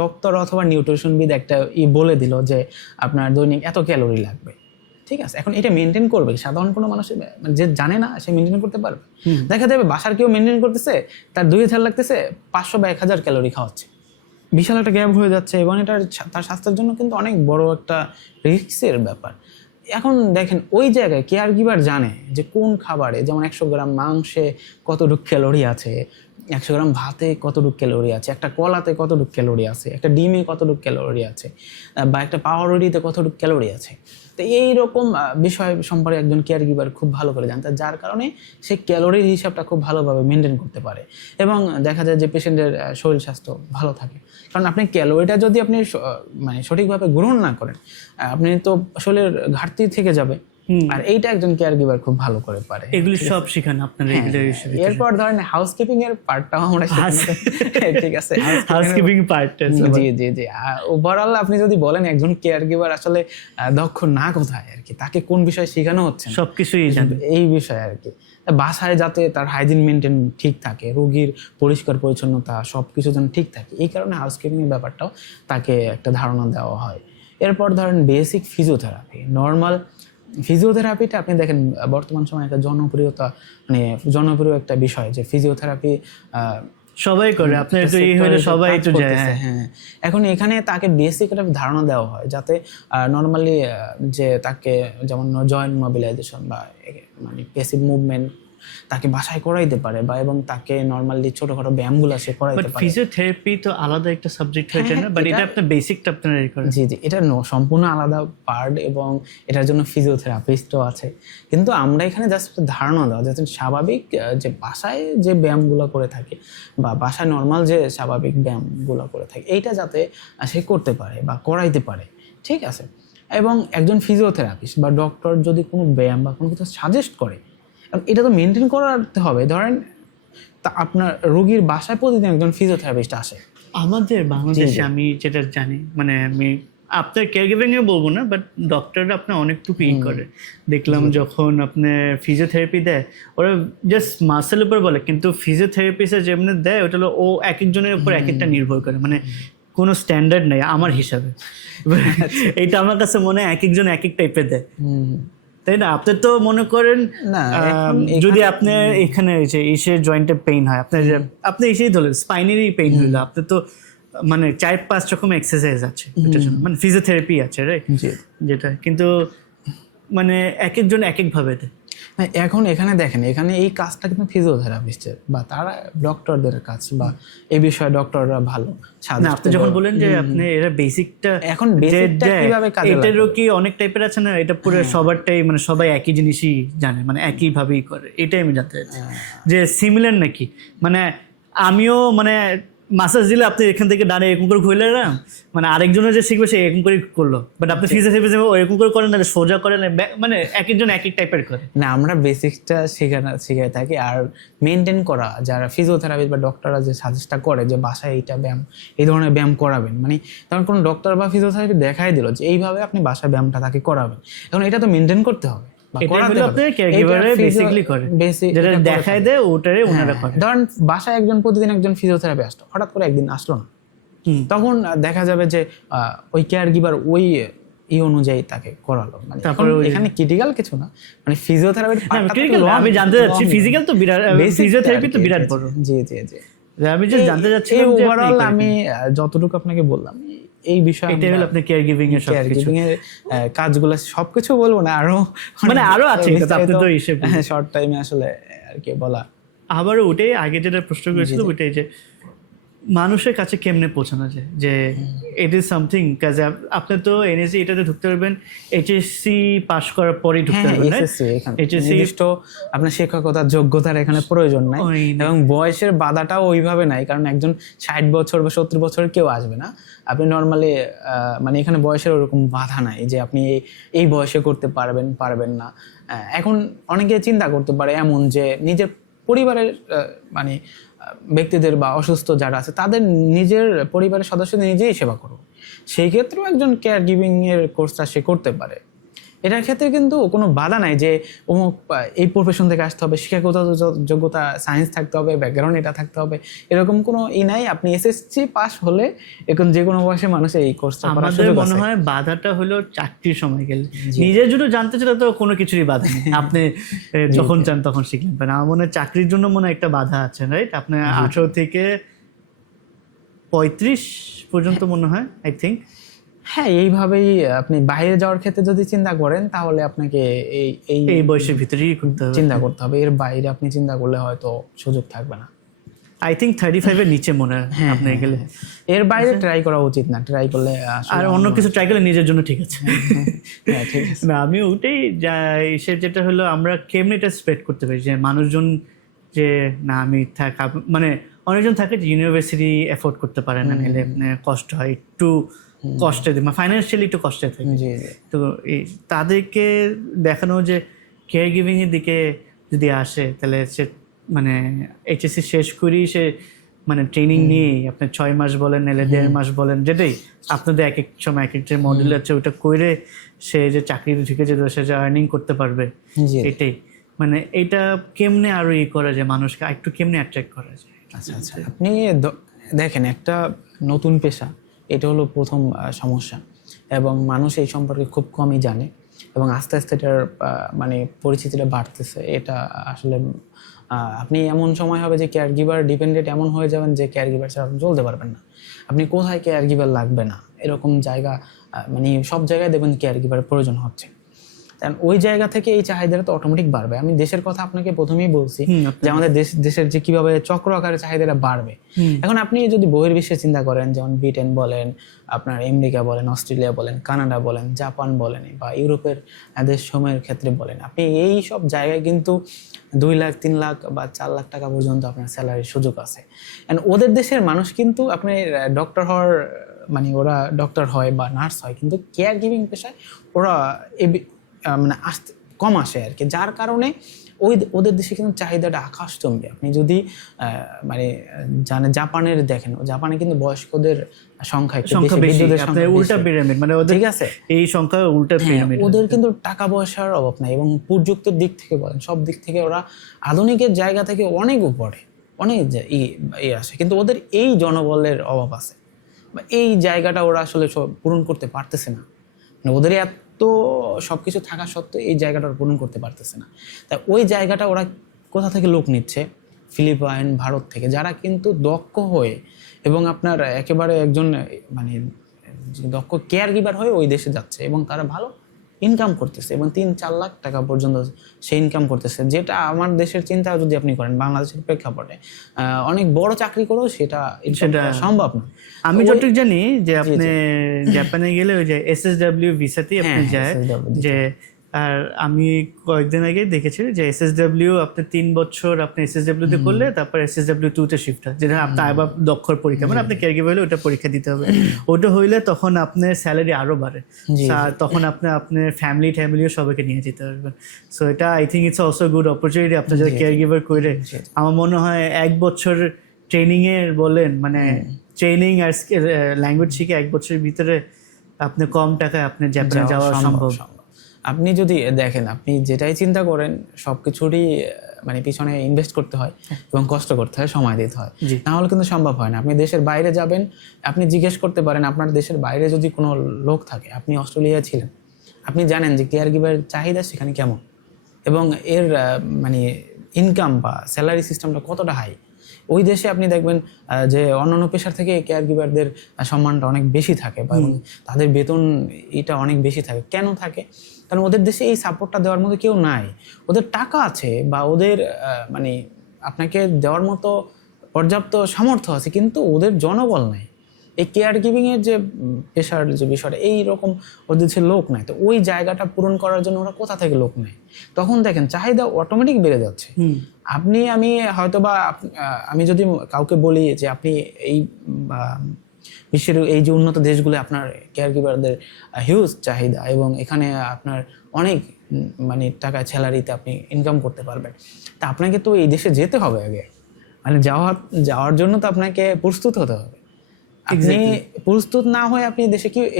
ডক্টর অথবা নিউট্রিশনবিদ একটা বলে দিল যে আপনার দৈনিক এত ক্যালোরি লাগবে, ঠিক আছে। এখন এটা মেনটেন করবে সাধারণ কোনো মানুষ যে জানে না, সে মেনটেন করতে পারবে? দেখা যাবে বাসার কেউ মেনটেন করতেছে, তার 2000 লাগতেছে, 500 বা 1000 ক্যালোরি খাওয়াচ্ছে, বিশাল একটা গ্যাপ হয়ে যাচ্ছে, এবং এটা তার স্বাস্থ্যের জন্য কিন্তু অনেক বড় একটা রিস্কের ব্যাপার। এখন দেখেন ওই জায়গায় কেয়ার গিভার জানে যে কোন খাবারে, যেমন 100 গ্রাম মাংসে কতটুকু ক্যালোরি আছে, 100 গ্রাম ভাতে কতটুকু ক্যালোরি আছে, একটা কলাতে কতটুকু ক্যালোরি আছে, একটা ডিমে কতটুকু ক্যালোরি আছে, বা একটা পাউরুটিতে কতটুকু ক্যালোরি আছে। তো এইরকম বিষয় সম্পর্কে একজন কেয়ার গিভার খুব ভালো করে জানতে, যার কারণে সে ক্যালোরির হিসাবটা খুব ভালোভাবে মেনটেন করতে পারে, এবং দেখা যায় যে পেশেন্টের শরীর স্বাস্থ্য ভালো থাকে। কারণ আপনি ক্যালোরিটা যদি আপনি সঠিকভাবে গ্রহণ না করেন, আপনি তো শরীরের ঘাটতি থেকে যাবে। আর এইটা একজন কেয়ার গিভার খুব ভালো করে পারে। এগুলি সব শিখান আপনার রেগুলার হিসেবে? এরপর ধরেন হাউসকিপিং এর পার্টটাও আমরা ঠিক আছে, হাউসকিপিং পার্টটা জি জি জি। ওভারঅল আপনি যদি বলেন একজন কেয়ার গিভার আসলে দক্ষ না কোথায় আর কি, তাকে কোন বিষয় শেখানো হচ্ছে, সবকিছুই জানে এই বিষয় আর কি। বাসায় যাতে তার হাইজিন মেনটেন ঠিক থাকে, রোগীর পরিষ্কার পরিচ্ছন্নতা সবকিছু যেন ঠিক থাকে, এই কারণে হাউসকিপিং এর ব্যাপারটাও তাকে একটা ধারণা দেওয়া হয়। এরপর ধরেন বেসিক ফিজিওথেরাপি, নর্মাল ফিজিওথেরাপিটা আপনি দেখেন বর্তমান সময়ে একটা জনপ্রিয় একটা বিষয় যে ফিজিওথেরাপি সবাই করে, আপনার তো এই হলে সবাই তো যায়। হ্যাঁ, এখন এখানে তাকে বেসিক একটা ধারণা দেওয়া হয় যাতে নর্মালি যে তাকে যেমন জয়েন্ট মোবিলাইজেশন বা মানে পেসিভ মুভমেন্ট তাকে বাসায় করাইতে পারে বা এবং তাকে নর্মালি ছোটখাটো ব্যায়ামগুলো সে করাইতে পারে। ফিজিওথেরাপি তো আলাদা একটা সাবজেক্ট হয়ে যায় না, বাট এটা আপনার বেসিকটা আপনারা করেন। জি, এটা সম্পূর্ণ আলাদা পার্ট এবং এটার জন্য ফিজিওথেরাপিস্টও আছে। কিন্তু আমরা এখানে জাস্ট ধারণা দেওয়া যাতে স্বাভাবিক যে বাসায় যে ব্যায়ামগুলো করে থাকে বা বাসায় নর্মাল যে স্বাভাবিক ব্যায়ামগুলো করে থাকে এইটা যাতে সে করতে পারে বা করাইতে পারে, ঠিক আছে। এবং একজন ফিজিওথেরাপিস্ট বা ডক্টর যদি কোনো ব্যায়াম বা কোনো কিছু সাজেস্ট করে, এটা তো মেনটেন করাতে হবে। ধরেন তা আপনার রোগীর বাসায় প্রতিদিন একজন ফিজিওথেরাপিস্ট আসে আমাদের বাংলাদেশে, আমি যেটা জানি, মানে আমি আপনার কেয়ার গিভিং এ বলবো না, বাট ডক্টররা আপনার অনেকটুকু করে দেখলাম যখন আপনার ফিজিওথেরাপি দেয়, ওরা জাস্ট মাসেল উপর বলে, কিন্তু ফিজিওথেরাপিস্টে যেমনি দেয় ওটা হলো ও এক একজনের উপর এক একটা নির্ভর করে, মানে কোনো স্ট্যান্ডার্ড নেই আমার হিসাবে। এটা আমার কাছে মনে হয় এক একজন এক এক টাইপের দেয়, তাই না? আপনি তো মনে করেন না, যদি আপনার এখানে এসে জয়েন্টে পেইন হয়, আপনি এসেই ধরলেন স্পাইনেরই পেইন হইলো, আপনি তো মানে 4-5 রকম এক্সারসাইজ আছে এটার জন্য, মানে ফিজিওথেরাপি আছে, রাইট? যেটা কিন্তু মানে এক একজন এক এক ভাবে দেয়। এখন এখানে দেখেন, এখানে এই কাজটা কিন্তু ফিজিওথেরাপিস্টের বা তারা ডক্টরদের কাজ বা এই বিষয়ে ডক্টররা ভালো। না, আপনি যখন বলেন যে আপনি এরা বেসিকটা, এখন বেসিকটা কিভাবে কাজে লাগে, এটারও কি অনেক টাইপের আছে না? এটা পুরো সবারটাই, মানে সবাই একই জিনিসই জানে, মানে একই ভাবেই করে, এটাই আমি জানতে চাচ্ছি যে সিমিলার নাকি। মানে আমিও মানে মাসাজ দিলে আপনি এখান থেকে ডানে এরকম করে ঘুরলে না, মানে আরেকজনের যে শিখবে সে এরকম করে করলো, বাট আপনি ফিজিওথেরাপি এরকম করে করেন না, সোজা করেন, মানে এক একজন এক এক টাইপের করে। না, আমরা বেসিকটা শিখাই থাকি। আর মেনটেন করা যারা ফিজিওথেরাপিস্ট বা ডক্টররা যে সাজেস্টটা করে যে বাসায় এইটা ব্যায়াম, এই ধরনের ব্যায়াম করাবেন, মানে তখন কোনো ডক্টর বা ফিজিওথেরাপি দেখাই দিল যে এইভাবে আপনি বাসায় ব্যায়ামটা তাকে করাবেন, এখন এটা তো মেনটেন করতে হবে। ধরেন বাসায় প্রতিদিন একজন ফিজিওথেরাপি আসতো, হঠাৎ করে একদিন আসলো না, তখন দেখা যাবে যে ওই কেয়ার গিভার ওই অনুযায়ী তাকে করালো, মানে এখানে ক্রিটিক্যাল কিছু না, মানে ফিজিওথেরাপির আমি জানতে চাচ্ছি ফিজিক্যাল তো বিরাট, ফিজিওথেরাপি তো বিরাট বড়। জি জি জি, আমি জানতে চাচ্ছি ওভারঅল আমি যতটুকু আপনাকে বললাম এই বিষয়ে, এটা হলো আপনি কেয়ার গিভিং এর সবকিছু, কাজগুলো সবকিছু বলবো না, আরো মানে আরো আছে, এটা আপনি তো হিসেবে শর্ট টাইমে আসলে আর কি বলা। আবার ওটাই আগে যেটা প্রশ্ন করেছিল ওইটাই যে মানুষের কাছে কেমনে পৌঁছানো যায়, যে ইট ইজ সামথিং, কাজে আপনি তো এনএসসি এটাতে ঢুকতে পারবেন এইচএসসি পাস করার পরেই ঢুকতে পারবেন। এইচএসসি আপনার শিক্ষকতার যোগ্যতার এখানে প্রয়োজন নাই এবং বয়সের বাধাটাও ওইভাবে নাই, কারণ একজন 60 বছর বা 70 বছরের কেউ আসবে না। আপনি নর্মালি মানে এখানে বয়সের ওরকম বাধা নাই যে আপনি এই বয়সে করতে পারবেন না। এখন অনেকে চিন্তা করতে পারে এমন যে নিজের পরিবারের মানে ব্যক্তিদের বা অসুস্থ যারা আছে তাদের নিজের পরিবারের সদস্যদের নিজেই সেবা করো, সেই ক্ষেত্রেও একজন কেয়ার গিভিং এর কোর্সটা সে করতে পারে। এটার ক্ষেত্রে কিন্তু কোনো বাধা নাই যে অমুক এই প্রফেশন থেকে আসতে হবে, শিক্ষাগত যোগ্যতা সায়েন্স থাকতে হবে, ব্যাকগ্রাউন্ড এটা থাকতে হবে, এরকম কোনো নাই। আপনি এসএসসি পাস হলে এখন যে কোনো বয়সে মানুষ এই কোর্সটা করার সুযোগ আছে। মনে হয় বাধাটা হলো চাকরির সময় গেলে, নিজের জন্য জানতে চাইলে তো কোনো কিছুরই বাধা নেই, আপনি যখন চান তখন শিখলেন। আমার মনে হয় চাকরির জন্য মনে হয় একটা বাধা আছে, রাইট? আপনার 18 থেকে 35 পর্যন্ত মনে হয়, আই থিঙ্ক। হ্যাঁ, এইভাবেই আপনি বাইরে যাওয়ার ক্ষেত্রে যদি চিন্তা করেন তাহলে আপনাকে এই বয়সের ভিতরেই চিন্তা করতে হবে, এর বাইরে আপনি চিন্তা করলে হয়তো সুযোগ থাকবে না। আই থিঙ্ক 35 এর নিচে মনে হয় আপনি গেলে, এর বাইরে ট্রাই করা উচিত না। ট্রাই করলে আর অন্য কিছু ট্রাই করলে নিজের জন্য ঠিক আছে। হ্যাঁ, ঠিক আছে। না, আমি ওটাই সে যেটা হলো আমরা কেমনি এটা স্প্রেড করতে পারি যে মানুষজন যে না আমি মানে অনেকজন থাকে যে ইউনিভার্সিটি এফোর্ড করতে পারে না, নিলে কষ্ট হয়, একটু কষ্টে ফাইন্যান্সিয়ালি একটু কষ্টে থাকে, তো এই তাদেরকে দেখানো যে কেয়ার গিভিং এর দিকে যদি আসে তাহলে সে মানে এইচএসসি শেষ করেই সে মানে ট্রেনিং নিয়ে আপনার 6 মাস বলেন, নাহলে 1.5 মাস বলেন, যেটাই আপনাদের এক এক সময় এক একটা মডেল আছে, ওটা করে সে যে চাকরিতে ঢুকে যেত সে যে আর্নিং করতে পারবে, এটাই মানে এটা কেমনে আরো করা যায়, মানুষকে একটু কেমনে অ্যাট্রাক্ট করা যায়। আচ্ছা আচ্ছা, আপনি দেখেন একটা নতুন পেশা, এটা হলো প্রথম সমস্যা। এবং মানুষ এই সম্পর্কে খুব কমই জানে এবং আস্তে আস্তে এটার মানে পরিচিতিটা বাড়তেছে। এটা আসলে আপনি এমন সময় হবে যে কেয়ার গিভার ডিপেন্ডেন্ট এমন হয়ে যাবেন যে কেয়ার গিভার ছাড়া আপনি চলতে পারবেন না। আপনি কোথায় কেয়ার গিভার লাগবে না এরকম জায়গা মানে সব জায়গায় দেখবেন কেয়ার গিভারের প্রয়োজন হচ্ছে। কারণ ওই জায়গা থেকে এই চাহিদাটা তো অটোমেটিক বাড়বে। আমি দেশের কথা আপনাকে প্রথমেই বলছি যে আমাদের দেশের যে কিভাবে চক্র আকারে চাহিদাটা বাড়বে। এখন আপনি যদি বহির্বিশ্বে চিন্তা করেন, যেমন ব্রিটেন বলেন, আপনার আমেরিকা বলেন, অস্ট্রেলিয়া বলেন, কানাডা বলেন, জাপান বলেন বা ইউরোপের দেশ সময়ের ক্ষেত্রে বলেন, আপনি এই সব জায়গায় কিন্তু 2 লাখ 3 লাখ বা 4 লাখ টাকা পর্যন্ত আপনার স্যালারির সুযোগ আছে। অ্যান্ড ওদের দেশের মানুষ কিন্তু আপনি ডক্টর হওয়ার মানে ওরা ডক্টর হয় বা নার্স হয়, কিন্তু কেয়ার গিভিং পেশায় ওরা মানে আসতে কম আসে আর কি, যার কারণে ওদের দেশে কিন্তু চাহিদাটা আকাশচুম্বী। আপনি যদি মানে জাপানের দেখেন, জাপানে কিন্তু বয়স্কদের সংখ্যা বেশি, উল্টা পিরামিড, মানে ওদের ঠিক আছে এই সংখ্যা উল্টা পিরামিড। ওদের কিন্তু টাকা পয়সার অভাব নাই এবং প্রযুক্তির দিক থেকে বলেন সব দিক থেকে ওরা আধুনিকের জায়গা থেকে অনেক উপরে, অনেক আসে, কিন্তু ওদের এই জনবলের অভাব আছে বা এই জায়গাটা ওরা আসলে পূরণ করতে পারতেছে না। মানে ওদের তো সবকিছু থাকা সত্ত্বেও এই জায়গাটা পূরণ করতে পারতেছে না। তাই ওই জায়গাটা ওরা কোথা থেকে লোক নিচ্ছে? ফিলিপাইন, ভারত থেকে, যারা কিন্তু দক্ষ হয়ে এবং আপনার একেবারে একজন মানে দক্ষ কেয়ার গিভার হয়ে ওই দেশে যাচ্ছে এবং তারা ভালো ইনকাম করতেছে এবং 3-4 লাখ টাকা পর্যন্ত সে ইনকাম করতেছে, যেটা আমার দেশের চিন্তা যদি আপনি করেন বাংলাদেশের প্রেক্ষাপটে অনেক বড় চাকরি করেও সেটা সম্ভব না। আমি যতটুকু জানি যে আপনি জাপানে গেলে ওই যে SSW ভিসাতেই আপনি যায় যে, আর আমি কয়েকদিন আগে দেখেছি যে SSW আপনি 3 বছর আপনি SSW তে করলে তারপর SSW 2 তে শিফট হয়, যেটা আপনার আবার দক্ষর পরীক্ষা, মানে আপনি কেয়ার গিভার হলে ওটা পরীক্ষা দিতে হবে। ওটা হইলে তখন আপনার স্যালারি আরো বাড়ে, তখন আপনার ফ্যামিলিও সবাইকে নিয়ে যেতে পারবেন। সো এটা I think it's also good opportunity. আপনার যদি কেয়ার গিভার করে, আমার মনে হয় 1 বছর ট্রেনিং এর বলেন, মানে ট্রেনিং আর ল্যাঙ্গুয়েজ শিখে 1 বছরের ভিতরে আপনি কম টাকায় আপনি জাপানে যাওয়া সম্ভব। আপনি যদি দেখেন, আপনি যেটাই চিন্তা করেন সবকিছুরই মানে পিছনে ইনভেস্ট করতে হয় এবং কষ্ট করতে হয়, সময় দিতে হয়, না হলে কিন্তু সম্ভব হয় না। আপনি দেশের বাইরে যাবেন, আপনি জিজ্ঞেস করতে পারেন আপনার দেশের বাইরে যদি কোনো লোক থাকে, আপনি অস্ট্রেলিয়ায় ছিলেন, আপনি জানেন যে কেয়ার গিভারের চাহিদা সেখানে কেমন এবং এর মানে ইনকাম বা স্যালারি সিস্টেমটা কতটা হাই। ওই দেশে আপনি দেখবেন যে অন্যান্য পেশার থেকে কেয়ার গিভারদের সম্মানটা অনেক বেশি থাকে বা তাদের বেতন এটা অনেক বেশি থাকে। কেন থাকে? কারণ ওদের দেশে এই সাপোর্টটা দেওয়ার মতো কেউ নাই। ওদের টাকা আছে বা ওদের মানে আপনাকে দেওয়ার মতো পর্যাপ্ত সামর্থ্য আছে, কিন্তু ওদের জনবল নাই। এই কেয়ার গিভিংয়ের যে পেশার যে বিষয়টা, এইরকম ওদের দেশে লোক নাই। তো ওই জায়গাটা পূরণ করার জন্য ওরা কোথা থেকে লোক নেয়? তখন দেখেন চাহিদা অটোমেটিক বেড়ে যাচ্ছে। আমি হয়তো বা আমি যদি কাউকে বলি যে আপনি এই বিশ্বের এই যে উন্নত দেশগুলো আপনার কেয়ার গিভারদের হিউজ চাহিদা এবং এখানে আপনার অনেক মানে টাকা স্যালারিতে আপনি ইনকাম করতে পারবেন, তা আপনাকে তো এই দেশে যেতে হবে আগে। মানে যাওয়ার জন্য তো আপনাকে প্রস্তুত হতে হবে। আপনি প্রস্তুত না হয়ে আপনি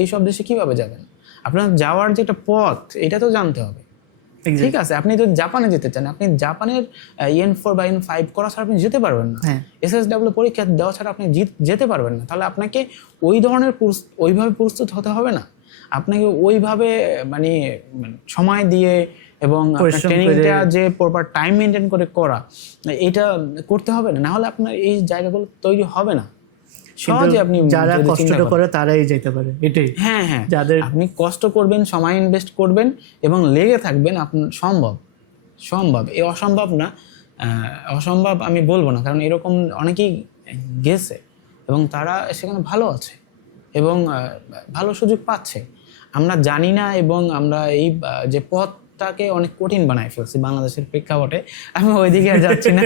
এইসব দেশে কিভাবে যাবেন? আপনার যাওয়ার যেটা পথ এটা তো জানতে হবে। ঠিক আছে, আপনি যদি জাপানে যেতে চান, আপনি জাপানের EN4 বা EN5 করা ছাড়া আপনি যেতে পারবেন না। SSW পরীক্ষা দেওয়া ছাড়া আপনি যেতে পারবেন না। তাহলে আপনাকে ওইভাবে প্রস্তুত হতে হবে না, আপনাকে ওইভাবে মানে সময় দিয়ে এবং ট্রেনিংটা যে প্রপার টাইম মেনটেন করে করা, এটা করতে হবে না। হলে আপনার এই জায়গাগুলো তৈরি হবে না। সহজে আপনি যারা কষ্ট করে তারাই যেতে পারে। এটাই হ্যাঁ, যাদের আপনি কষ্ট করবেন, সময় ইনভেস্ট করবেন এবং লেগে থাকবেন, আপনার সম্ভব। এই অসম্ভব না, অসম্ভব আমি বলবো না, কারণ এরকম অনেকেই গেছে এবং তারা সেখানে ভালো আছে এবং ভালো সুযোগ পাচ্ছে। আমরা জানি না এবং আমরা এই যে পথটাকে অনেক কঠিন বানায় ফেলছি বাংলাদেশের প্রেক্ষাপটে। আমি ওইদিকে আর যাচ্ছি না,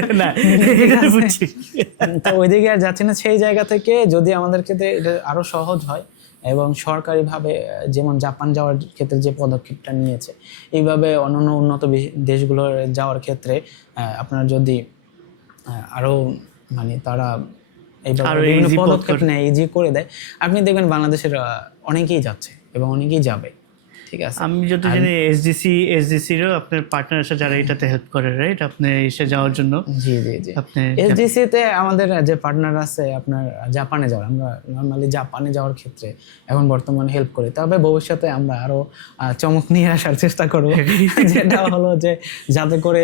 তো ওইদিকে আর যাচ্ছি না। সেই জায়গা থেকে যদি আমাদের ক্ষেত্রে এটা আরো সহজ হয় এবং সরকারিভাবে যেমন জাপান যাওয়ার ক্ষেত্রে যে পদক্ষেপটা নিয়েছে, এইভাবে অন্যান্য উন্নত দেশগুলোর যাওয়ার ক্ষেত্রে আপনার যদি আরো মানে তারা এইভাবে বিভিন্ন পদক্ষেপ নেয়, ইজি করে দেয়, আপনি দেখবেন বাংলাদেশের অনেকেই যাচ্ছে এবং অনেকেই যাবে। ঠিক আছে। আমি যত জানি এসডিসিরও আপনার পার্টনার আছে যারা এটাতে হেল্প করে, রাইট? আপনি এসে যাওয়ার জন্য। জি জি জি। আপনি এসডিসি তে আমাদের যে পার্টনার আছে আপনার জাপানে যাওয়ার, আমরা নর্মালি জাপানে যাওয়ার ক্ষেত্রে এখন বর্তমানে হেল্প করি, তবে ভবিষ্যতে আমরা আরো চমক নিয়ে আসার চেষ্টা করব যেটা হলো যে যাতে করে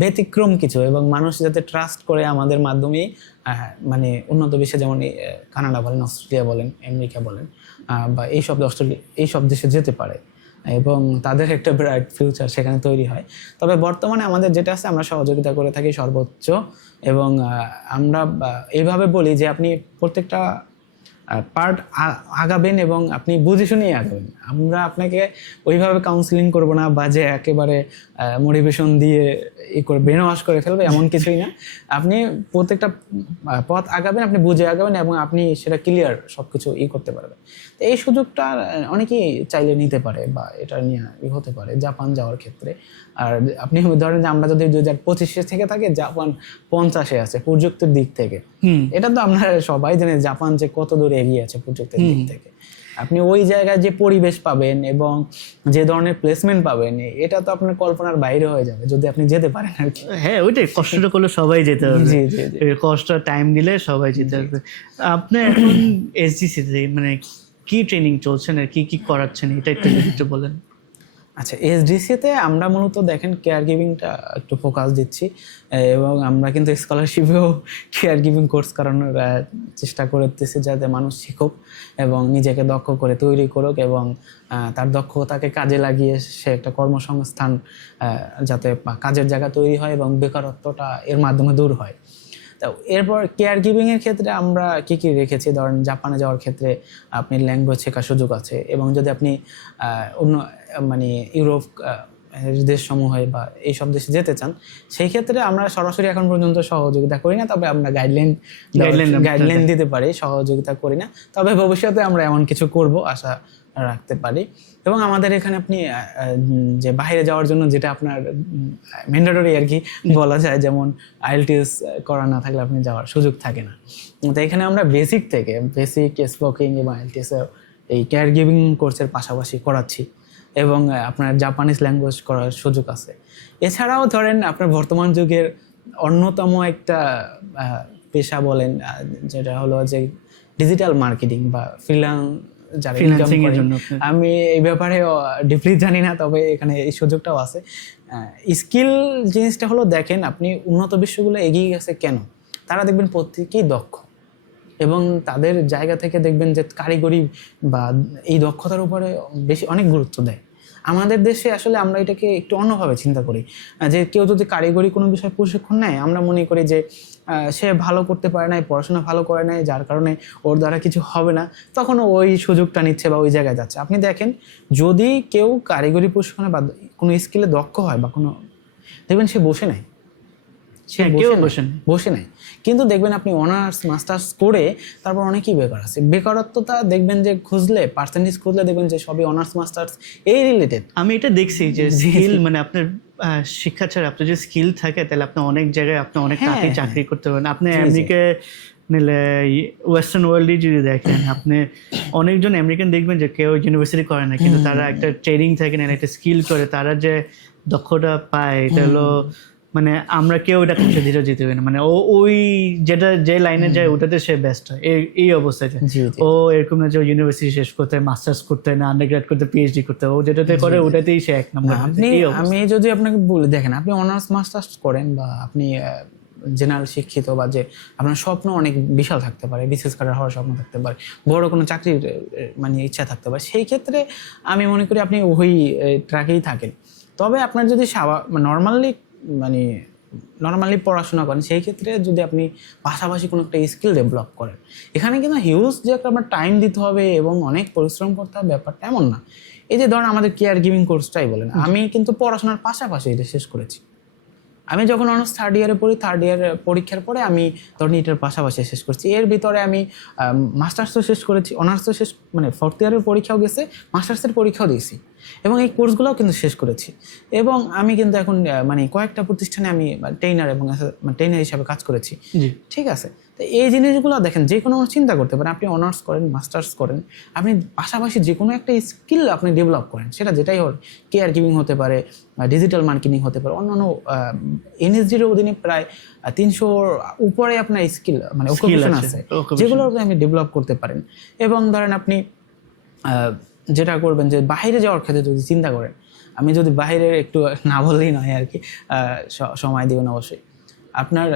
ব্যতিক্রম কিছু এবং মানুষ যাতে ট্রাস্ট করে আমাদের মাধ্যমেই মানে উন্নত বিশ্বে, যেমন কানাডা বলেন, অস্ট্রেলিয়া বলেন, আমেরিকা বলেন বা এইসব দেশে যেতে পারে এবং তাদের একটা ব্রাইট ফিউচার সেখানে তৈরি হয়। তবে বর্তমানে আমাদের যেটা আছে আমরা সহযোগিতা করে থাকি সর্বোচ্চ, এবং আমরা এইভাবে বলি যে আপনি প্রত্যেকটা পার্ট আগাবেন এবং আপনি বুঝে শুনেই আগাবেন। আমরা আপনাকে ওইভাবে কাউন্সিলিং করবো না বা যে একেবারে মোটিভেশন দিয়ে করে ব্রেন ওয়াশ করে ফেলবে, এমন কিছুই না। আপনি প্রত্যেকটা পথ আগাবেন, আপনি বুঝে আগাবেন এবং আপনি সেটা ক্লিয়ার সবকিছু করতে পারবেন। তো এই সুযোগটা অনেকেই চাইলে নিতে পারে বা এটা নিয়ে হতে পারে জাপান যাওয়ার ক্ষেত্রে। আর আপনি ধরেন যে আমরা যদি 2025 থেকে থাকে, জাপান 50-এ আছে প্রযুক্তির দিক থেকে। এটা তো আমরা সবাই জানি জাপান যে কত দূরে এগিয়ে আছে প্রযুক্তির দিক থেকে। আপনি ওই জায়গায় যে পরিবেশ পাবেন এবং যে ধরনের প্লেসমেন্ট পাবেন, এটা তো আপনার কল্পনার বাইরে হয়ে যাবে যদি আপনি যেতে পারেন আর কি। হ্যাঁ, ওইটাই, কষ্টটা করলে সবাই যেতে পারবে। জি জি জি। কষ্ট টাইম দিলে সবাই যেতে পারবে। আপনি এখন এসডিসিতে মানে কি ট্রেনিং চলছেন আর কি কি করাচ্ছেন, এটা একটু বলেন। আচ্ছা, এসডিসিতে আমরা মূলত দেখেন কেয়ার গিভিংটা একটু ফোকাস দিচ্ছি এবং আমরা কিন্তু স্কলারশিপেও কেয়ার গিভিং কোর্স করানোর চেষ্টা করতেছি যাতে মানুষ শিখুক এবং নিজেকে দক্ষ করে তৈরি করুক এবং তার দক্ষতাকে কাজে লাগিয়ে সে একটা কর্মসংস্থান যাতে কাজের জায়গা তৈরি হয় এবং বেকারত্বটা এর মাধ্যমে দূর হয়। তো এরপর কেয়ার গিভিংয়ের ক্ষেত্রে আমরা কি কি রেখেছি, ধরেন জাপানে যাওয়ার ক্ষেত্রে আপনি ল্যাঙ্গুয়েজ শেখার সুযোগ আছে এবং যদি আপনি অন্য মানে ইউরোপ দেশসমূহে বা এইসব দেশে যেতে চান, সেই ক্ষেত্রে আমরা সরাসরি এখন পর্যন্ত সহযোগিতা করি না, তবে আমরা গাইডলাইন দিতে পারি, সহযোগিতা করি না। তবে ভবিষ্যতে আমরা এমন কিছু করব আশা রাখতে পারি। এবং আমাদের এখানে আপনি যে বাইরে যাওয়ার জন্য যেটা আপনার ম্যান্ডেটরি আর কি বলা যায়, যেমন আইএলটিএস করা না থাকলে আপনি যাওয়ার সুযোগ থাকে না। তো এখানে আমরা বেসিক স্পোকিং এবং আইএলটিএস এই কেয়ার গিভিং কোর্সের পাশাপাশি করাচ্ছি এবং আপনার জাপানিজ ল্যাঙ্গুয়েজ করার সুযোগ আছে। এছাড়াও ধরেন আপনার বর্তমান যুগের অন্যতম একটা পেশা বলেন যেটা হলো যে ডিজিটাল মার্কেটিং বা যারা ইনকাম করে, আমি এই ব্যাপারে ডিপলি জানি না, তবে এখানে এই সুযোগটাও আছে। স্কিল জিনিসটা হলো দেখেন আপনি উন্নত বিশ্বগুলো এগিয়ে গেছে কেন, তারা দেখবেন প্রত্যেকেই দক্ষ এবং তাদের জায়গা থেকে দেখবেন যে কারিগরি বা এই দক্ষতার উপরে অনেক গুরুত্ব দেয়। আমাদের দেশে আসলে আমরা এটাকে একটু অন্যভাবে চিন্তা করি যে কেউ যদি কারিগরি কোনো বিষয়ে প্রশিক্ষণ নেয়, আমরা মনে করি যে সে ভালো করতে পারে নাই, পড়াশোনা ভালো করে নাই, যার কারণে ওর দ্বারা কিছু হবে না, তখন ওই সুযোগটা নিচ্ছে বা ওই জায়গায় যাচ্ছে। আপনি দেখেন যদি কেউ কারিগরি প্রশিক্ষণে বা কোনো স্কিলে দক্ষ হয় বা কোনো, দেখবেন সে বসে নাই, বসে নাই, কিন্তু দেখবেন আপনি অনার্স মাস্টার্স করে তারপর অনেকেই বেকার আছে। বেকারত্বটা দেখবেন যে পার্সেন্টেজ খুঁজলে দেখবেন যে সবই অনার্স মাস্টার্স এই রিলেটেড। আমি এটা দেখছি যে স্কিল মানে আপনার শিক্ষা ছাড়া আপনার যে স্কিল থাকে তাহলে আপনি অনেক জায়গায় আপনি অনেক চাকরি করতে পারেন। আপনি আমেরিকায় নিলে ওয়েস্টার্ন ওয়ার্ল্ডে যদি দেখেন, আপনি অনেকজন আমেরিকান দেখবেন যে কেউ ইউনিভার্সিটি করে না, কিন্তু তারা একটা ট্রেনিং থাকে না, একটা স্কিল করে, তারা যে দক্ষতা পায় এটা হলো মানে আমরা কেউ এটা করতে ধীরে যেতে পারি না, মানে ওই যে লাইনে যায় ওটাতে সে বেস্ট হয় এই অবস্থায়। ও এরকম না যে ইউনিভার্সিটি শেষ করতে, মাস্টার্স করতে, না আন্ডারগ্রেড করতে, পিএইচডি করতে, ও যেটাতে করে ওটাতেই সে এক নম্বর। আমি যদি আপনাকে বলি, দেখেন আপনি অনার্স মাস্টার্স করেন বা আপনি জেনারেল শিক্ষিত বা যে আপনার স্বপ্ন অনেক বিশাল থাকতে পারে, বিশেষ করে হওয়ার স্বপ্ন থাকতে পারে, বড় কোনো চাকরির মানে ইচ্ছা থাকতে পারে, সেই ক্ষেত্রে আমি মনে করি আপনি ওই ট্র্যাকেই থাকেন। তবে আপনার যদি নর্মালি পড়াশোনা করেন, সেই ক্ষেত্রে যদি আপনি পাশাপাশি কোনো একটা স্কিল ডেভেলপ করেন, এখানে কিন্তু হিউজ যে একটা আপনার টাইম দিতে হবে এবং অনেক পরিশ্রম করতে হবে ব্যাপারটা এমন না। এই যে ধরেন আমাদের কেয়ার গিভিং কোর্সটাই বলেন, আমি কিন্তু পড়াশোনার পাশাপাশি এটা শেষ করেছি। আমি যখন অনার্স থার্ড ইয়ারে পড়ি, থার্ড ইয়ার পরীক্ষার পরে আমি ধরেন এটার পাশাপাশি শেষ করছি। এর ভিতরে আমি মাস্টার্সও শেষ করেছি, অনার্সও শেষ, মানে ফোর্থ ইয়ারের পরীক্ষাও গেছে, মাস্টার্সের পরীক্ষাও দিয়েছি। এবং এই কোর্সগুলোও কিন্তু শেষ করেছি। এবং আমি কিন্তু এখন মানে কয়েকটা প্রতিষ্ঠানে আমি ট্রেনার এবং ট্রেনার হিসাবে কাজ করেছি। ঠিক আছে, তো এই জিনিসগুলো দেখেন যে কোনো চিন্তা করতে পারেন, আপনি অনার্স করেন, মাস্টার্স করেন, আপনি পাশাপাশি যে কোনো একটা স্কিল আপনি ডেভেলপ করেন, সেটা যেটাই হোক, কেয়ার গিভিং হতে পারে, ডিজিটাল মার্কেটিং হতে পারে, অন্যান্য এনএসডির অধীনে প্রায় 300-র উপরে আপনার স্কিল মানে অকুপেশন আছে, যেগুলো আপনি ডেভেলপ করতে পারেন। এবং ধরেন আপনি যেটা করবেন যে বাইরে যাওয়ার ক্ষেত্রে যদি চিন্তা করেন, আমি যদি বাইরে একটু না বললেই নয় আর কি, সময় দেবেন অবশ্যই। আপনার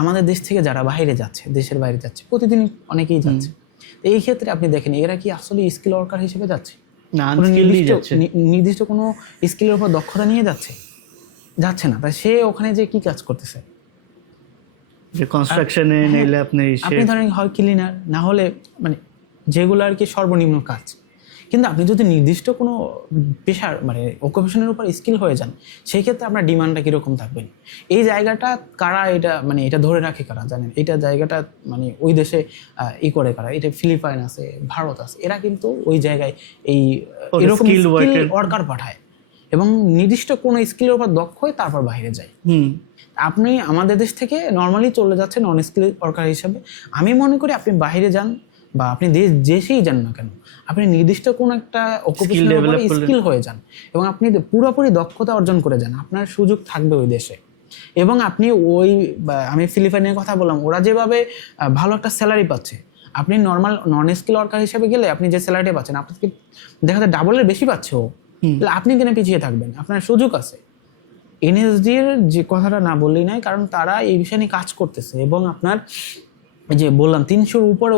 আমাদের দেশ থেকে যারা বাইরে যাচ্ছে, দেশের বাইরে যাচ্ছে, প্রতিদিন অনেকেই যাচ্ছে, এই ক্ষেত্রে আপনি দেখেন এরা কি আসলে স্কিল ওয়ার্কার হিসেবে যাচ্ছে? না, নির্দিষ্ট কোনো স্কিলের উপর দক্ষতা নিয়ে যাচ্ছে না। তাই সে ওখানে যে কি কাজ করতেছে, যে কনস্ট্রাকশনে নিলে আপনি ধরেন হয় ক্লিনার, না হলে মানে যেগুলো আর কি সর্বনিম্ন কাজ। কিন্তু আপনি যদি নির্দিষ্ট কোনো পেশার মানে অকুপেশনের উপর স্কিল হয়ে যান, সেই ক্ষেত্রে আপনার ডিমান্ডটা কীরকম থাকবেন? এই জায়গাটা কারা এটা মানে এটা ধরে রাখে কারা জানেন? এটা জায়গাটা মানে ওই দেশে করে কারা? এটা ফিলিপাইন আছে, ভারত আছে, এরা কিন্তু ওই জায়গায় এরকম স্কিল ওয়ার্কার পাঠায় এবং নির্দিষ্ট কোনো স্কিলের উপর দক্ষ হয়ে তারপর বাইরে যায়। আপনি আমাদের দেশ থেকে নর্মালি চলে যাচ্ছেন নন স্কিল ওয়ার্কার হিসাবে। আমি মনে করি আপনি বাইরে যান বা আপনি দেশেই যান না কেন, আপনি নির্দিষ্ট কোনো একটা অকুপেশনের উপরে স্কিল হয়ে যান এবং আপনি পুরোপুরি দক্ষতা অর্জন করে যান, আপনার সুযোগ থাকবে ওই দেশে। এবং আপনি আমি ফিলিপাইনের কথা বললাম, ওরা যেভাবে ভালো একটা স্যালারি পাচ্ছে, আপনি নর্মাল নন স্কিল ওয়ার্কার হিসেবে গেলে আপনি যে স্যালারিটা পাচ্ছেন, আপনাকে দেখা যায় ডাবলের বেশি পাচ্ছে ও, তাহলে আপনি কেন পিছিয়ে থাকবেন? আপনার সুযোগ আছে। এনএসডির যে কথাটা না বললেই নাই, কারণ তারা এই বিষয় নিয়ে কাজ করতেছে এবং আপনার যে বললাম 300-র উপরে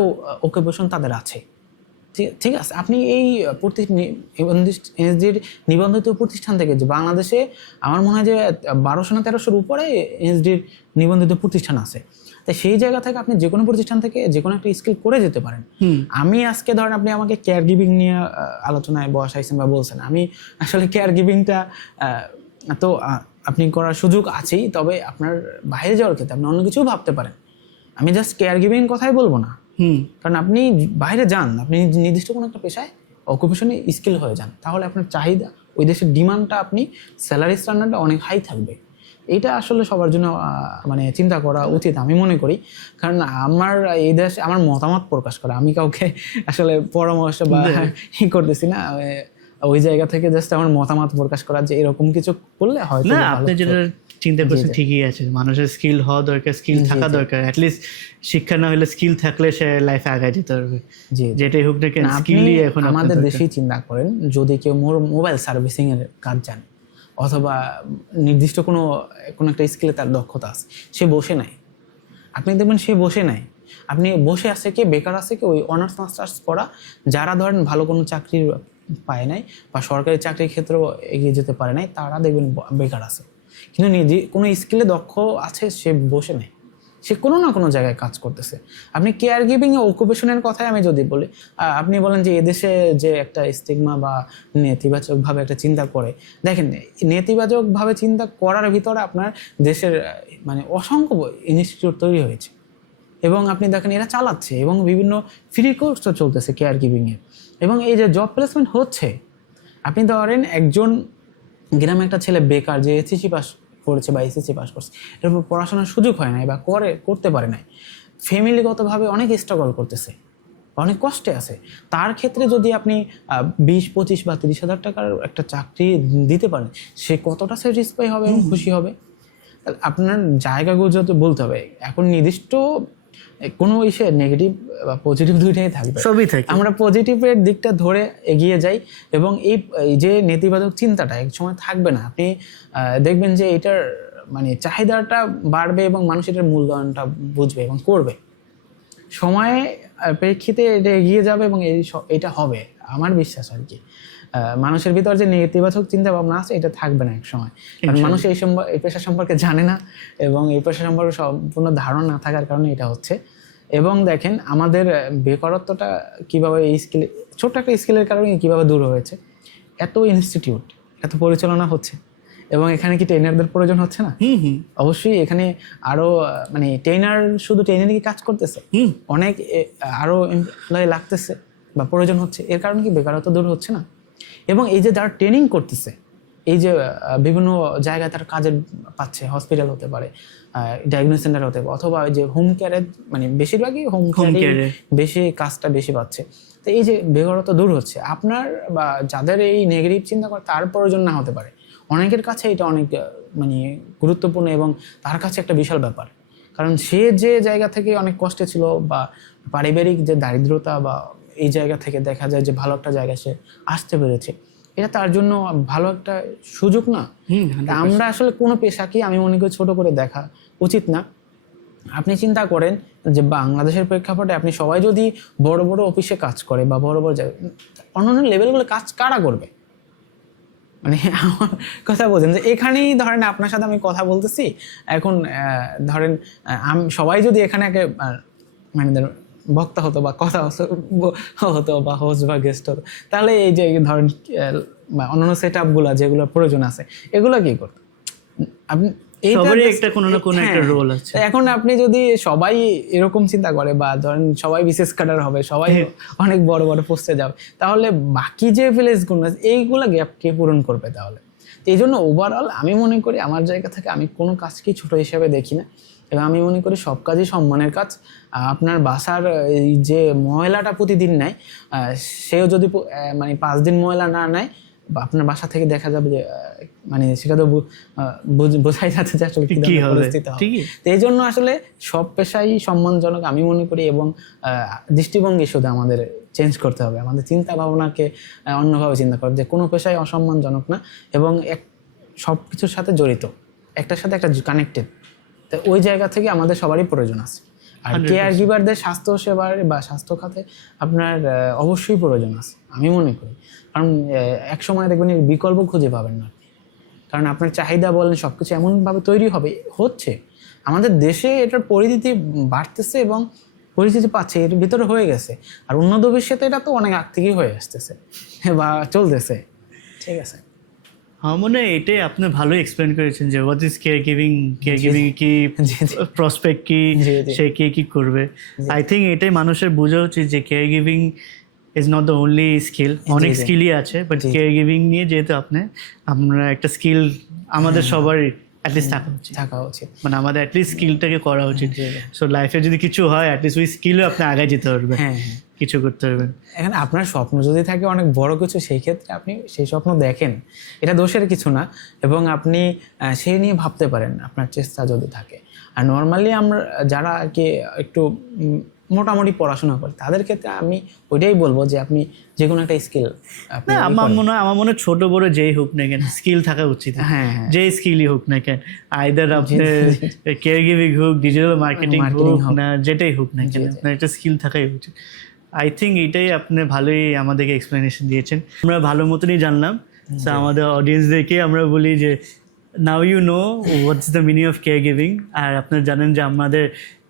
অকুপেশন তাদের আছে। ঠিক আছে, আপনি এই এনএসডির নিবন্ধিত প্রতিষ্ঠান থেকে যে বাংলাদেশে আমার মনে হয় যে 1200 না 1300-র উপরে এনএসডির নিবন্ধিত প্রতিষ্ঠান আছে। তাই সেই জায়গা থেকে আপনি যে কোনো প্রতিষ্ঠান থেকে যে কোনো একটা স্কিল করে যেতে পারেন। আমি আজকে ধরেন আপনি আমাকে কেয়ার গিভিং নিয়ে আলোচনায় বসাইছেন বা বলছেন, আমি আসলে কেয়ার গিভিংটা তো আপনি করার সুযোগ আছেই, তবে আপনার বাইরে যাওয়ার ক্ষেত্রে আপনি অন্য কিছুও ভাবতে পারেন। আমি জাস্ট কেয়ার গিভিং কথাই বলবো না, কারণ আপনি বাইরে যান, আপনি নির্দিষ্ট কোনো একটা পেশায় অকুপেশনে স্কিল হয়ে যান, তাহলে আপনার চাহিদা, ওই দেশের ডিমান্ডটা, আপনি স্যালারি স্ট্যান্ডার্ডটা অনেক হাই থাকবে। এটা আসলে সবার জন্য মানে চিন্তা করা উচিত আমি মনে করি। কারণ আমার এই দেশে আমার মতামত প্রকাশ করা, আমি কাউকে আসলে পরামর্শ বা করতেছি না, ওই জায়গা থেকে জাস্ট আমার মতামত প্রকাশ করা যে এরকম কিছু করলে হয়তো না, আপনি যেটা চিন্তা করছেন ঠিকই আছে। মানুষের স্কিল হওয়া দরকার, স্কিল থাকা দরকার। অ্যাটলিস্ট শিক্ষা না হলে স্কিল থাকলে সে লাইফে আগায় যেতে পারবে। যেটাই হোক না কেন, স্কিলই এখন আমাদের দেশেই চিন্তা করেন, যদি কেউ মোবাইল সার্ভিসিং এর কাজ জানে অথবা নির্দিষ্ট কোনো একটা স্কিলে তার দক্ষতা আছে, সে বসে নাই। আপনি দেখবেন সে বসে নাই, আপনি বসে আছে কে, বেকার আছে কে, ওই অনার্স মাস্টার্স পড়া যারা ধরেন ভালো কোনো চাকরি পায় নাই বা সরকারি চাকরির ক্ষেত্রেও এগিয়ে যেতে পারে নাই, তারা দেখবেন বেকার আছে। কিন্তু নিজে কোনো স্কিলে দক্ষ আছে, সে বসে নেই, সে কোনো না কোনো জায়গায় কাজ করতেছে। আপনি কেয়ার গিভিং এ অকুপেশনের কথাই আমি যদি বলি, আপনি বলেন যে এদেশে যে একটা স্টিগমা বা নেতিবাচকভাবে একটা চিন্তা করে, দেখেন নেতিবাচকভাবে চিন্তা করার ভিতরে আপনার দেশের মানে অসংখ্য ইনস্টিটিউট তৈরি হয়েছে এবং আপনি দেখেন এরা চালাচ্ছে এবং বিভিন্ন ফ্রি কোর্সও চলতেছে কেয়ার গিভিং এর, এবং এই যে জব প্লেসমেন্ট হচ্ছে। আপনি ধরেন একজন গ্রামে একটা ছেলে বেকার, যে এসএসসি পাস করেছে বা এসএসসি পাস করছে, এরপর পড়াশোনার সুযোগ হয় নাই বা করতে পারে নাই, ফ্যামিলিগতভাবে অনেক স্ট্রাগল করতেছে, অনেক কষ্টে আছে। তার ক্ষেত্রে যদি আপনি 20, 25 বা 30 হাজার টাকার একটা চাকরি দিতে পারেন, সে কতটা স্যাটিসফাই হবে এবং খুশি হবে। আপনার জায়গাগুলো যত বলতে হবে, এখন নির্দিষ্ট কোনো নেগেটিভ বা পজিটিভ দুইটাই থাকবে, সবই থাকে। আমরা পজিটিভের দিকটা ধরে এগিয়ে যাই এবং এই যে নেতিবাচক চিন্তাটা এক সময় থাকবে না। আপনি দেখবেন যে এটার মানে চাহিদাটা বাড়বে এবং মানুষ এটার মূল্যায়নটা বুঝবে এবং করবে। সময়ে প্রেক্ষিতে এটা এগিয়ে যাবে এবং এটা হবে, আমার বিশ্বাস আর কি। মানুষের ভিতর যে নেতিবাচক চিন্তা ভাবনা আছে, এটা থাকবে না এক সময়, কারণ মানুষ এই পেশা সম্পর্কে জানে না এবং এই পেশা সম্পর্কে সম্পূর্ণ ধারণা না থাকার কারণে এটা হচ্ছে। এবং দেখেন আমাদের বেকারত্বটা কিভাবে এই স্কিল, ছোট্ট একটা স্কিলের কারণে কিভাবে দূর হয়েছে। এত ইনস্টিটিউট, এত পরিচালনা হচ্ছে এবং এখানে কি ট্রেনারদের প্রয়োজন হচ্ছে না? অবশ্যই এখানে আরো মানে ট্রেনার শুধু ট্রেনার কি কাজ করতেছে, অনেক আরো এমপ্লয়ি লাগতেছে বা প্রয়োজন হচ্ছে। এর কারণে কি বেকারত্ব দূর হচ্ছে না? এবং এই যে যারা ট্রেনিং করতেছে, এই যে বিভিন্ন জায়গায় তারা কাজের পাচ্ছে, হসপিটাল হতে পারে, ডায়াগনোস সেন্টার হতে পারে, অথবা ওই যে হোম কেয়ারে, মানে বেশিরভাগই হোম কেয়ারে বেশি কাজটা বেশি পাচ্ছে। তো এই যে বেকারত্ব দূর হচ্ছে, আপনার বা যাদের এই নেগেটিভ চিন্তা করে তার প্রয়োজন না হতে পারে, অনেকের কাছে এটা অনেক মানে গুরুত্বপূর্ণ এবং তার কাছে একটা বিশাল ব্যাপার। কারণ সে যে জায়গা থেকে অনেক কষ্টে ছিল, বা পারিবারিক যে দারিদ্রতা, বা এই জায়গা থেকে দেখা যায় যে ভালো একটা জায়গায় সে আসতে পেরেছে, এটা তার জন্য ভালো একটা সুযোগ না? আমরা আসলে কোনো পেশাকেই আমি মনে করি ছোট করে দেখা উচিত না। আপনি চিন্তা করেন যে বাংলাদেশের প্রেক্ষাপটে আপনি সবাই যদি বড় বড় অফিসে কাজ করে বা বড় বড় জায়গায়, অন্যান্য লেভেলগুলো কাজ কারা করবে? মানে আমার কথা বলছেন যে এখানেই ধরেন আপনার সাথে আমি কথা বলতেছি, এখন ধরেন সবাই যদি এখানে মানে বক্তা হতো বা কথা হতো বা হোস্ট বা গেস্ট হতো, তাহলে এই যে ধরেন অন্যান্য সেট আপগুলো যেগুলো প্রয়োজন আছে, এগুলো কি করতো? আপনি একটা কোনো না কোনো একটা রোল আছে। এখন আপনি যদি সবাই এরকম চিন্তা করে, বা ধরেন সবাই বিশেষ কাটার হবে, সবাই অনেক বড় বড় পোস্টে যাবে, তাহলে বাকি যে প্লেসগুলো আছে এইগুলা গ্যাপ কে পূরণ করবে? তাহলে এই জন্য ওভারঅল আমি মনে করি আমার জায়গা থেকে আমি কোনো কাজকেই ছোট হিসেবে দেখি না, এবং আমি মনে করি সব কাজই সম্মানের কাজ। আপনার বাসার এই যে ময়লাটা প্রতিদিন নেয়, সেও যদি মানে 5 দিন ময়লা না নেয়, বা আপনার বাসা থেকে দেখা যাবে যে মানে সেটা তো বোঝাই যাচ্ছে যে আসলে কি পরিস্থিতি হবে। তো এই জন্য আসলে সব পেশাই সম্মানজনক আমি মনে করি, এবং দৃষ্টিভঙ্গি শুধু আমাদের চেঞ্জ করতে হবে, আমাদের চিন্তা ভাবনাকে অন্যভাবে চিন্তা করতে, যে কোনো পেশাই অসম্মানজনক না, এবং সব কিছুর সাথে জড়িত, একটার সাথে একটা কানেক্টেড। তো ওই জায়গা থেকে আমাদের সবারই প্রয়োজন আছে। আর কেয়ার গিভারদের স্বাস্থ্য সেবার বা স্বাস্থ্য খাতে আপনার অবশ্যই প্রয়োজন আছে আমি মনে করি। কারণ এক সময় দেখবেন বিকল্প খুঁজে পাবেন না, কারণ আপনার চাহিদা বলেন সব কিছু এমনভাবে তৈরি হচ্ছে আমাদের দেশে, এটার পরিচিতি বাড়তেছে এবং পরিচিতি পাচ্ছে, এর ভিতরে হয়ে গেছে। আর উন্নত ভবিষ্যতে এটা তো অনেক আগ থেকেই হয়ে আসতেছে বা চলতেছে। ঠিক আছে, আমার মনে হয় এটাই আপনি ভালো এক্সপ্লেন করেছেন যে হোয়াট ইজ কেয়ার গিভিং কি প্রসপেক্ট কি, সে কে কি করবে। আই থিঙ্ক এটাই মানুষের বোঝা উচিত যে care giving is not the only skill, অনেক স্কিলই আছে, বাট কেয়ার গিভিং নিয়ে যেহেতু আমরা একটা স্কিল আমাদের সবারই অ্যাটলিস্ট থাকা উচিত, মানে আমাদের অ্যাটলিস্ট স্কিলটাকে করা উচিত। সো লাইফে যদি কিছু হয় অ্যাটলিস্ট ওই স্কিলও আপনি আগে যেতে পারবেন, কিছু করতে পারবেন। এখানে আপনার স্বপ্ন যদি থাকে অনেক বড় কিছু, সেই ক্ষেত্রে আপনি সেই স্বপ্ন দেখেন, এটা দোষের কিছু না, এবং আপনি সেই নিয়ে ভাবতে পারেন আপনার চেষ্টা যদি থাকে। আর নর্মালি আমরা যারা আর কি একটু মোটামুটি পড়াশোনা করে তাদের ক্ষেত্রে আমি ওইটাই বলবো যে আপনি যে কোনো একটা স্কিল, আমার মনে হয় ছোট বড় যেই হোক না কেন স্কিল থাকা উচিত। যে স্কিলই হোক না কেন, আইদার আপনি কেয়ার গিভিং হোক, ডিজিটাল মার্কেটিং হোক, না যেটাই হোক না কেন, আপনার একটা স্কিল থাকাই উচিত। আই থিঙ্ক এটাই আপনি ভালোই আমাদেরকে এক্সপ্লেনেশন দিয়েছেন, আমরা ভালো মতনই জানলাম। তো আমাদের অডিয়েন্সদেরকে আমরা বলি যে now you know what's the meaning of care giving, আর আপনারা জানেন যে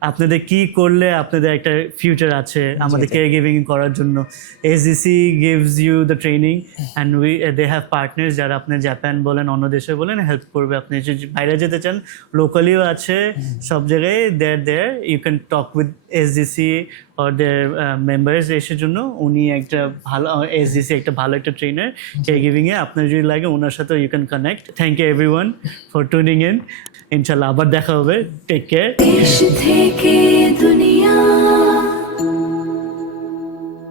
আপনাদের কি করলে আপনাদের একটা ফিউচার আছে আমাদের কেয়ার গিভিং করার জন্য। SDC gives you the training and they have partners যারা আপনি জাপান বলেন, অন্য দেশে বলেন, হেল্প করবে। আপনি যদি বাইরে যেতে চান, লোকালিও আছে সব জায়গায়, there you can talk with SDC or their members এসের জন্য। উনি একটা ভালো এসডিসি একটা ভালো একটা ট্রেনার কেয়ার গিভিংয়ে, আপনার যদি লাগে ওনার সাথে you can connect. Thank you everyone for tuning in. ইনশাল্লাহ আবার দেখা হবে। Take care.